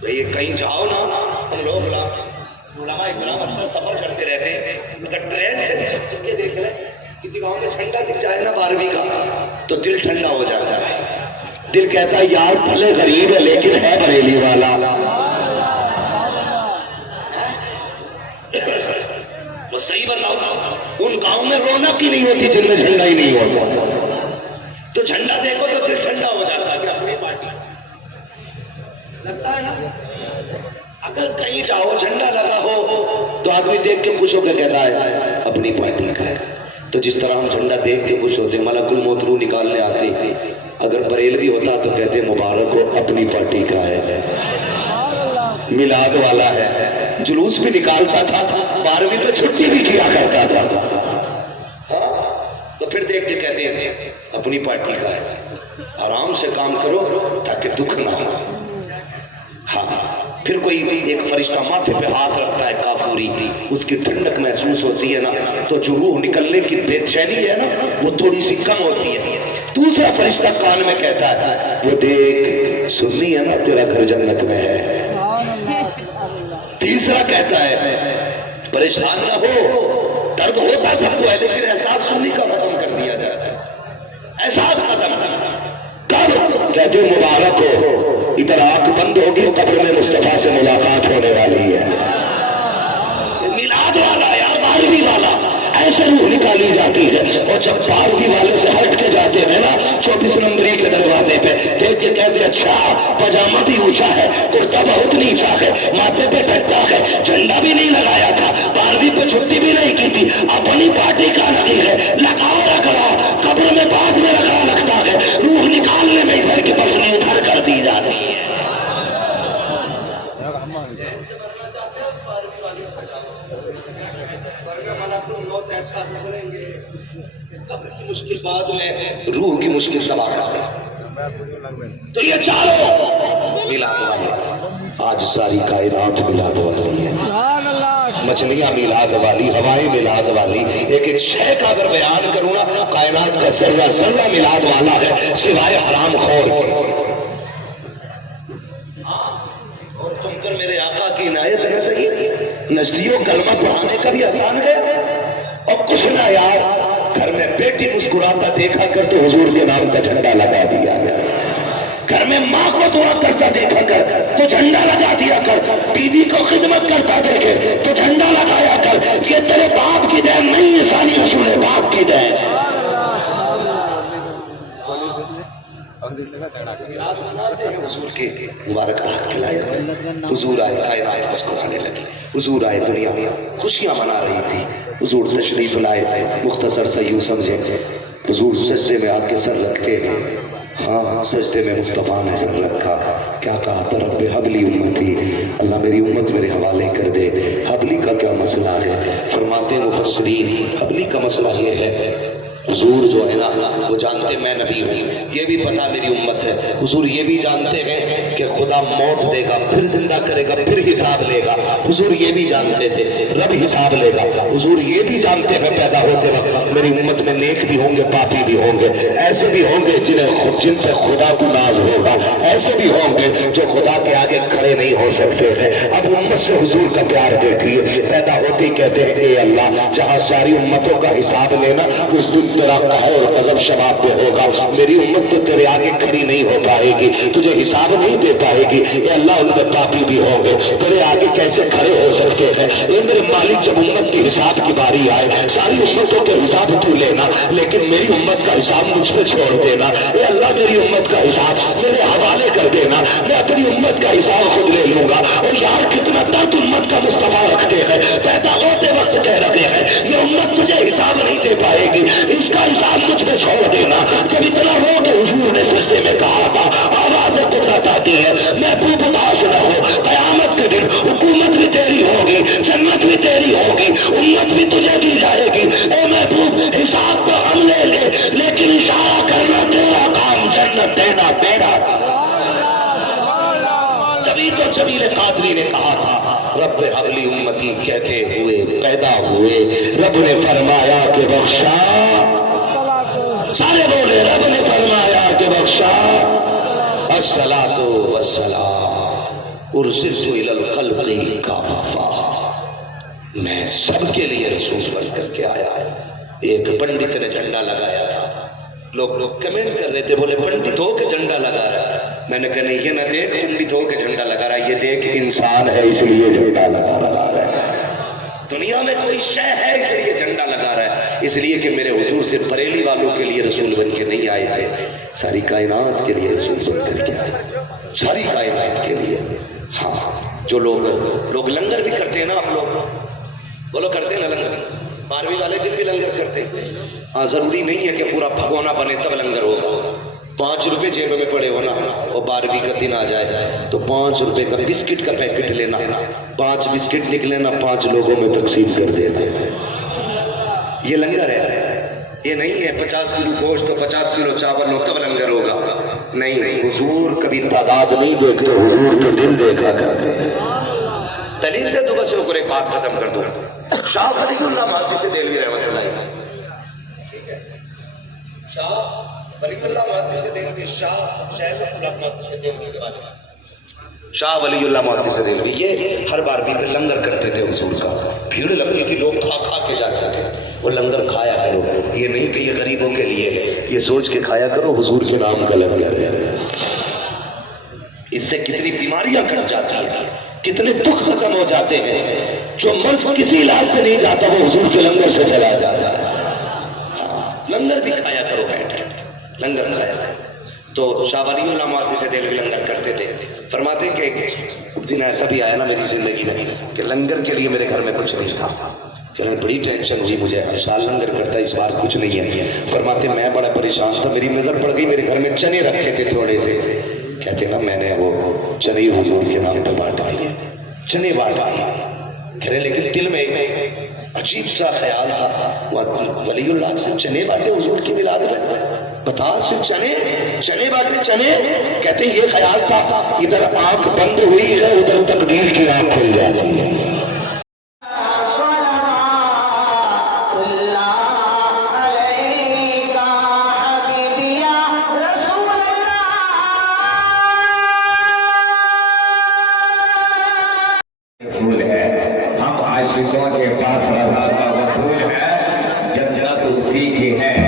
بھئی کہیں جاؤ نا, ہم لوگ علماء اکرام اکثر سفر کرتے رہتے ہیں, اگر ٹرین سے بھی چل کے دیکھ لیں, کسی گاؤں میں جھنڈا دکھ جائے نا 12ویں کا, تو دل ٹھنڈا ہو جاتا ہے. دل کہتا ہے یار بھلے غریب ہے لیکن ہے بریلی والا. وہ صحیح بتاؤ, ان گاؤں میں رونق ہی نہیں ہوتی جن میں جھنڈا ہی نہیں ہوتا. تو جھنڈا دیکھو تو دل ٹھنڈا ہو جاتا ہے کہ اپنی پارٹی لگتا ہے نا. اگر کہیں جاؤ جھنڈا لگا ہو تو آدمی دیکھ کے خوش ہو کے کہتا ہے اپنی پارٹی کا ہے. تو جس طرح ہم جھنڈا دیکھ کے خوش ہوتے, ملک الموت روح نکالنے آتے, اگر بریلوی ہوتا تو کہتے مبارک ہو اپنی پارٹی کا ہے, میلاد والا ہے. جلوس بھی نکالتا تھا, 12ویں پہ چھٹی بھی کیا کرتا تھا. ہاں تو پھر دیکھ کے کہتے ہیں اپنی پارٹی کا ہے. آرام سے کام کرو تاکہ دکھ نہ ہو. ہاں پھر کوئی ایک فرشتہ ماتھے پہ ہاتھ رکھتا ہے کافوری, اس کی ٹھنڈک محسوس ہوتی ہے نا, تو جو روح نکلنے کی بے چینی ہے نا وہ تھوڑی سی کم ہوتی ہے. دوسرا فرشتہ کان میں کہتا ہے وہ دیکھ سننی ہے نا تیرا گھر جنت میں ہے. تیسرا کہتا ہے پریشان نہ ہو, درد ہوتا سب کو ہے لیکن احساس سننی کا ختم کر دیا جاتا ہے. احساس ختم کب کہتے مبارک ہو ادھر آنکھ بند ہوگی قبر میں مصطفیٰ سے ملاقات ہونے والی ہے. میلاد والا یار 12ویں والا ایسے روح نکالی جاتی ہے. اور جب 12ویں والے سے ہٹ کے جاتے ہیں نا 24 نمبری کے دروازے پہ دیکھ کے کہتے اچھا پاجامہ بھی اونچا ہے, کرتا بہت نیچا ہے, ماتھے پہ ٹٹا ہے, جھنڈا بھی نہیں لگایا تھا, 12ویں پہ چھٹی بھی نہیں کی تھی, اپنی پارٹی کا نہیں ہے, لگاؤ رکھا قبر میں بعد میں لگا رکھتا ہے. روح نکالنے میں ادھر کی پسلی ادھر کر دی جاتی ہے. قبر کی مشکل بعد میں روح کی مشکل سوال ہے. تو یہ چاروں میلاد والے, آج ساری کائنات میلاد والی ہے. مچھلیاں میلاد والی, ہوائیں میلاد والی. ایک شے کا اگر بیان کروں نا کائنات کا ذرہ ذرہ میلاد والا ہے سوائے حرام خور. اور تم پر میرے آقا کی عنایت ہے صحیح نزدیوں کلمہ پڑھانے کا بھی آسان ہے. اور کچھ نہ یار گھر میں بیٹی مسکراتا دیکھا کر تو حضور کے نام کا جھنڈا لگا دیا گیا. گھر میں ماں کو دعا کرتا دیکھا کر تو جھنڈا لگا دیا کر. بیوی کو خدمت کرتا دیکھے تو جھنڈا لگایا کر. یہ تیرے باپ کی دین نہیں ہے, ساری اصول باپ کی دین. حضور کے مبارک ہاتھ کھلائے, حضور آئے کائنات مسکرانے لگی, حضور آئے دنیا میں خوشیاں منا رہی تھی. حضور تشریف لائے, مختصر سے یوں سمجھے حضور سجدے میں آ کے سر رکھتے ہیں. ہاں سجدے میں مصطفیٰ نے سر رکھا. کیا کہا تھا رب حبلی امتی, اللہ میری امت میرے حوالے کر دے. حبلی کا کیا مسئلہ ہے؟ فرماتے مفسرین حبلی کا مسئلہ یہ ہے حضور جو ہے نا وہ جانتے میں نبی ہوں, یہ بھی پتا میری امت ہے. حضور یہ بھی جانتے ہیں کہ خدا موت دے گا پھر زندہ کرے گا پھر حساب لے گا. حضور یہ بھی جانتے تھے رب حساب لے گا. حضور یہ بھی جانتے ہیں پیدا ہوتے وقت میری امت میں نیک بھی ہوں گے پاپی بھی ہوں گے. ایسے بھی ہوں گے جن پہ خدا کو ناز ہوگا, ایسے بھی ہوں گے جو خدا کے آگے کھڑے نہیں ہو سکتے ہیں. اب امت سے حضور کا پیار دیکھیے. پیدا ہوتے کہتے ہیں اے اللہ جہاں ساری امتوں کا حساب لینا اس دن تیرا قہر اور غضب شباب پہ ہوگا, میری امت تو تیرے آگے کھڑی نہیں ہو پائے گی, تجھے حساب نہیں دے پائے گی. اے اللہ ان میں پاپی بھی ہوں گے, تیرے آگے کیسے کھڑے ہو سکتے ہیں؟ اے میرے مالک جب امت کی حساب کی باری آئے ساری امتوں کے حساب تو لینا لیکن میری امت کا حساب مجھ پہ چھوڑ دینا. اے اللہ میری امت کا حساب میرے حوالے کر دینا, میں اپنی امت کا حساب خود لے لوں گا. اور یار کتنا درد امت کا مصطفیٰ رکھتے ہیں, پیدا ہوتے وقت کہہ رہے ہیں یہ امت تجھے حساب نہیں دے پائے گی, اس کا حساب مجھ پہ چھوڑ دینا. جب اتنا ہو کہ حضور نے سجدے میں کہا تھا آواز قدرت آتی ہے محبوب اداس نہ ہو, قیامت کے دن حکومت بھی تیری ہوگی, جنت بھی تیری ہوگی, امت بھی تجھے دی جائے گی. اے محبوب حساب کو ہم لے لے لیکن اشارہ کرنا تیرا کام, جنت دینا تیرا. تبھی تو جمیل قادری نے کہا تھا رب حبلی امتی کہتے ہوئے پیدا ہوئے رب نے فرمایا کہ بخشا, سارے بولے رب نے فرمایا کہ بخشا. الصلاۃ والسلام ارسلت الی الخلق کافہ, میں سب کے لیے رسول بن کر کے آیا. ایک پنڈت نے جھنڈا لگایا تھا, لوگ کمنٹ کر رہے تھے بولے پنڈت ہو کے جھنڈا لگا رہا ہے. میں نے کہا نہیں یہ نہ دیکھ پنڈت ہو کے جھنڈا لگا رہا ہے, یہ دیکھ انسان ہے اس لیے جھنڈا لگا رہا ہے. دنیا میں کوئی شے ہے اس لیے جھنڈا لگا رہا ہے, اس لیے کہ میرے حضور صرف بریلی والوں کے لیے رسول بن کے نہیں آئے تھے, ساری کائنات کے لیے رسول بن کر کے آئے, ساری کائنات کے لیے. ہاں جو لوگ لنگر بھی کرتے ہیں نا, آپ لوگ بولو کرتے ہیں نا لنگر, 12ویں والے دن بھی لنگر کرتے ہیں. ہاں ضروری نہیں ہے کہ پورا بھگونا بنے تب لنگر ہوگا. 5 روپے جیب میں پڑے ہونا اور 12ویں کا دن آ جائے تو 5 روپے کا بسکٹ کا پیکٹ لینا, 5 بسکٹ نکلینا 5 لوگوں میں تقسیم کر دینا. یہ لنگر ہے, یہ نہیں ہے 50 کلو گوشت تو 50 کلو چاول ہو تب لنگر ہوگا. نہیں, حضور کبھی تعداد نہیں دیکھتے, حضور تو دل دیکھا کرتے ہیں. دلیل دے دو بس اوپر ایک بات ختم کر دو. شاہ ولی اللہ محدث دہلوی رحمۃ اللہ علیہ, ٹھیک ہے, شاہ ولی اللہ محدث دہلوی, شاہ ولی اللہ محدث دہلوی یہ ہر بار بھی لنگر کرتے تھے حضور کا. بھیڑ لگتی تھی, لوگ کھا کے جاتے تھے. وہ لنگر کھایا کرو, یہ نہیں کہ یہ غریبوں کے لیے, یہ سوچ کے کھایا کرو حضور کے نام کا لنگر ہے. اس سے کتنی بیماریاں کٹ جاتی ہیں، کتنے دکھ ختم ہو جاتے ہیں. جو مرض کسی علاج سے نہیں جاتا وہ حضور کے لنگر سے چلا جاتا ہے. لنگر بھی کھایا کرو بیٹھ، لنگر کھایا کرو. تو شاہ ولی اللہ محدث سے دہلوی لنگر کرتے تھے. فرماتے ہیں کہ ایک دن ایسا بھی آیا نا میری زندگی میں کہ لنگر کے لیے میرے گھر میں کچھ نہیں تھا. چلیں بڑی ٹینشن ہوئی مجھے، ہر سال لنگر کرتا اس بار کچھ نہیں ہے. فرماتے میں بڑا پریشان تھا، میری نظر پڑ گئی میرے گھر میں چنے رکھے تھے تھوڑے سے. کہتے نا میں نے وہ چنے حضور کے نام پہ بانٹ دیے، چنے بانٹ دیے. لیکن دل میں عجیب سا خیال تھا، ولی اللہ سے چنے بانٹے حضور کی ملاد میں، بتا صرف چنے بانٹے چنے. کہتے ہیں یہ خیال تھا، ادھر آنکھ بند ہوئی ہے ادھر تقدیر کی آنکھ کھل جاتی ہے. ہم عاشقوں کے پاس رضا کا وصول ہے، جنت اسی کی ہے.